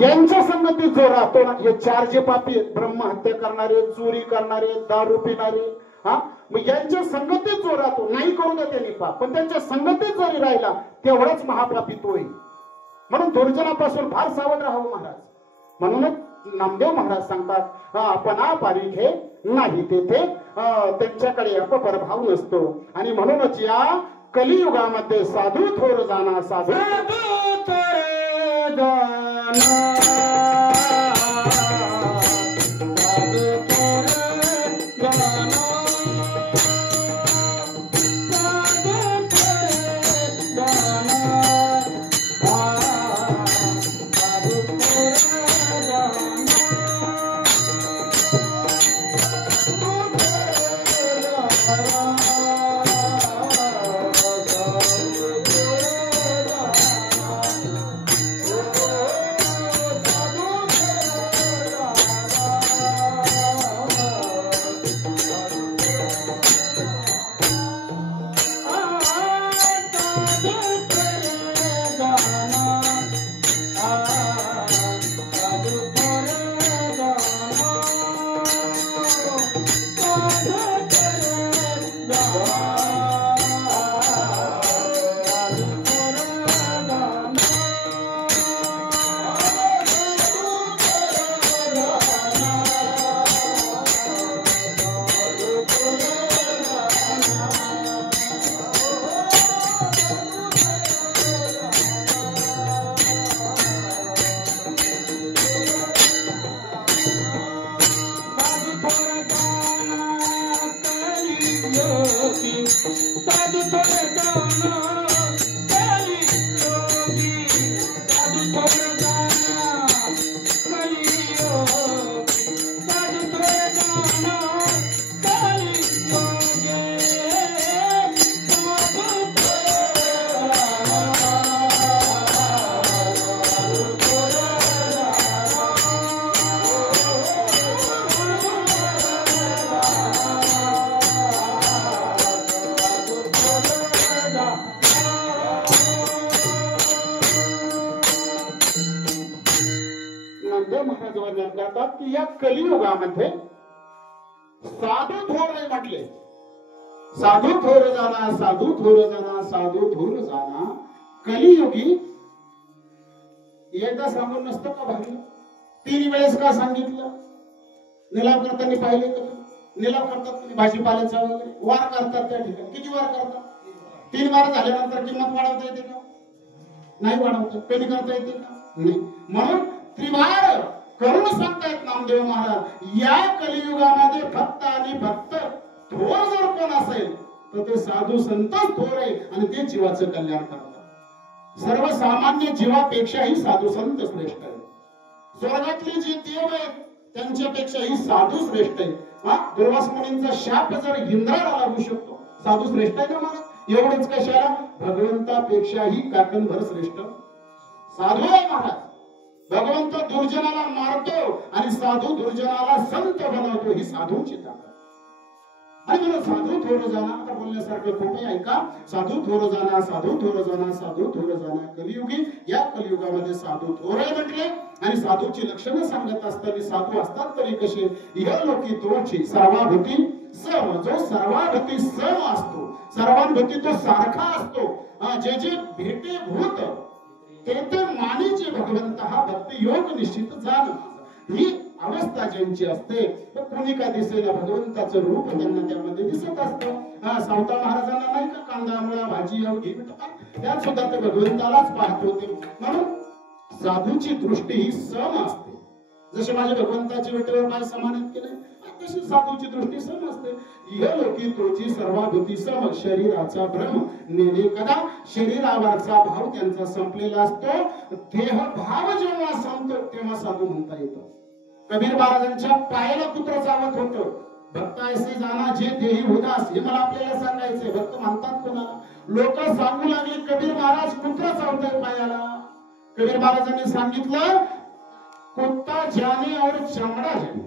यांच्या संगतीत जो राहतो ना, हे चार जे पापी आहेत, ब्रह्महत्या करणारे, चोरी करणारे, दारू पिणारे, हा, मग यांच्या संगतीत जो राहतो, नाही करू द्या त्यांनी पाप, पण त्यांच्या संगतीत जरी राहिला तेवढाच महापापी तो होईल. म्हणून दुर्जनापासून फार सावध राहावं महाराज. म्हणूनच नामदेव महाराज सांगतात, आपणा पारिखे नाही तेथे त्यांच्याकडे अपप्रभाव नसतो. आणि म्हणूनच या कलियुगामध्ये साधू थोर जाणा, साधू थोर जाणा, की या कलियुगामध्ये साधू थोर नाही म्हटले. साधू थोर जाणा, साधू थोर जाणा, साधू थोर जाणा. कलियुगी एकदा सांगून नसतं का भागलं? 3 वेळेस का सांगितलं? निलाव करताना पाहिले का? निलाव करतात भाजीपाल्याचा वगैरे वार करतात त्या ठिकाणी. किती वार करतात? 3 वार झाल्यानंतर किंमत वाढवता येते का? नाही वाढवता. कमी करता येते का? नाही. म्हणून त्रिवार करून सांगतायत नामदेव महाराज, या कलियुगामध्ये भक्त आणि भक्त थोर जर कोण असेल तर ते साधू संतच थोर आहे आणि ते जीवाचं कल्याण करतात. सर्वसामान्य जीवापेक्षाही साधू संत श्रेष्ठ आहे. स्वर्गातले जे देव आहेत त्यांच्यापेक्षाही साधू श्रेष्ठ आहे. दुर्वास मुनींचा शाप जर इंद्राला लागू शकतो, साधू श्रेष्ठ आहे ना महाराज. एवढंच कशाला, भगवंतापेक्षाही काकणभर श्रेष्ठ साधू आहे महाराज. भगवंत दुर्जनाला मारतो आणि साधू दुर्जनाला संत बनवतो, ही साधूची ताकद. आणि मला साधू थोर जाणा आता बोलण्यासारखं खूप आहे. ऐका, साधू थोर जाणा, साधू थोर जाणा, साधू थोर जाणा. कलियुगी या कलियुगामध्ये साधू थोर आहे म्हटले. आणि साधूची लक्षणं सांगत असताना साधू असतात तरी कसे, इह लोकी तोची सर्वाभूती सम. जो सर्वाभूती सम असतो, सर्वांभूती तो सारखा असतो. जे जे भेटे भूत ते तर मानीचे भगवंत, हा भक्ती योग निश्चित जाण. ही अवस्था ज्यांची असते, तर कोणी का दिसेना भगवंताचं रूप त्यांना त्यामध्ये दिसत असतं. सावता महाराजांना नाही का कांदा मुळा भाजी घी त्यात सुद्धा ते भगवंतालाच पाहत होते. म्हणून साधूची दृष्टी ही सम असते. जसे माझ्या भगवंताची विटेवर पाय समान आहेत की नाही, तशी साधूची दृष्टी सम असते. इह लोकी तोची सर्वाभूती सम. शरीराचा भ्रम नेणे कदा, शरीरावरचा भाव त्यांचा संपलेला असतो. देह भाव जेव्हा संपतो तेव्हा साधू म्हणता येतो. कबीर महाराजांच्या पायाला कुत्र चावत होतं. भक्त ऐसे जाना जे देही उदास, हे मला आपल्याला सांगायचंय. भक्त म्हणतात कोणाला? लोक सांगू लागले कबीर महाराज कुत्र चावतंय पायाला. कबीर महाराजांनी सांगितलं, कुत्ता जाने और चमडा जाने.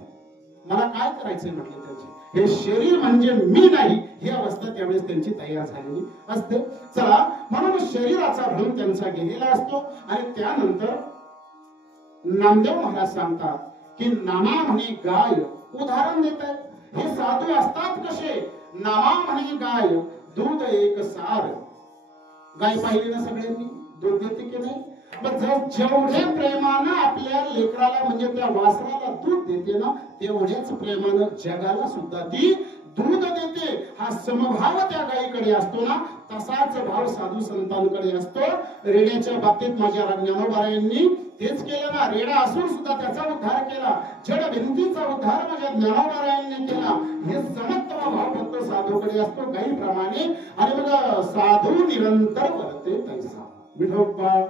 मला काय करायचंय म्हटले त्यांचे, हे शरीर म्हणजे मी नाही ही अवस्था त्यावेळेस त्यांची तयार झालेली असते. चला, म्हणून शरीराचा भ्रम त्यांचा गेलेला असतो. आणि त्यानंतर नामदेव महाराज सांगतात की नामा म्हणे गाय, उदाहरण देत आहेत. हे साधू असतात कसे, नामा म्हणे गाय दूध एक सार. गाय पाहिली ना सगळ्यांनी, दूध देते की नाही. मग जेवढे प्रेमानं आपल्या लेकराला म्हणजे त्या वासराला दूध देते ना, तेवढ्याच प्रेमानं जगाला सुद्धा ती दूध देते. हा समभाव त्या गायीकडे असतो ना, तसाच भाव साधू संतांकडे असतो. रेड्याच्या बाबतीत माझ्या ज्ञानोबारायांनी तेच केलं ना. रेडा असून सुद्धा त्याचा उद्धार केला, जड भिंतीचा उद्धार माझ्या ज्ञानोबारायांनी केला. हे समत्व भाव फक्त साधूकडे असतो गायीप्रमाणे. आणि मग साधू निरंतर करते तैसा विठोबा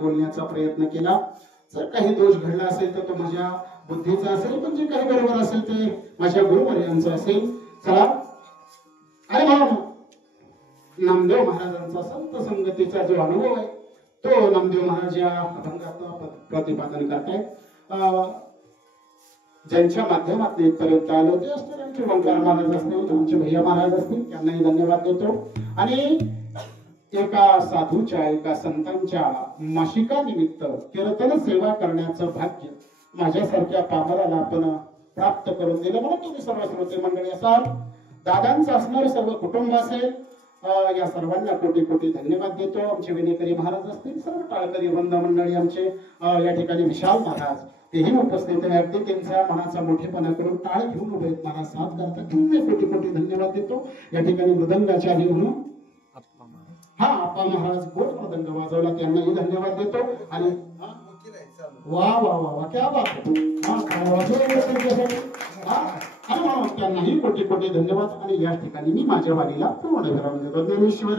बोलण्याचा प्रयत्न केला. जर काही दोष घडला असेल तर तो माझ्या बुद्धीचा असेल, पण जे काही बरोबर असेल ते माझ्या गुरुवर्यांचं असेल. चला, आणि म्हणून नामदेव महाराजांचा संत संगतीचा जो अनुभव आहे तो नामदेव महाराज या अभंगात प्रतिपादन करतायत. ज्यांच्या माध्यमातून इथपर्यंत आलो ते असतील आमचे ओंकार महाराज असतील, आमचे भैया महाराज असतील, त्यांनाही धन्यवाद देतो. आणि एका साधूच्या, एका संतांच्या मासिका निमित्त कीर्तन सेवा करण्याचं भाग्य माझ्यासारख्या पामराला आपण प्राप्त करून दिलं. म्हणून तुम्ही सर्व श्रोते मंडळी असाल, दादांचं असणारं सर्व कुटुंब असेल, या सर्वांना कोटी कोटी धन्यवाद देतो. आमचे विनेकरी महाराज असतील, सर्व टाळकरी वृंद मंडळी, आमचे या ठिकाणी विशाल महाराज तेही उपस्थित आहे. अगदी त्यांच्या मनाचा मोठेपणा करून टाळ घेऊन उभे आहेत, मला साथ करतात. तुम्ही कोटी कोटी धन्यवाद देतो. या ठिकाणी मृदंगाचार्य म्हणून हा आप्पा महाराज गोड मृदंग वाजवला, त्यांनाही धन्यवाद देतो. आणि वा वा वा वा, क्या बात आहे. आणि म्हणून त्यांनाही कोटी कोटी धन्यवाद. आणि या ठिकाणी मी माझ्या वाणीला पूर्ण विराम देतो. ज्ञानेश्वर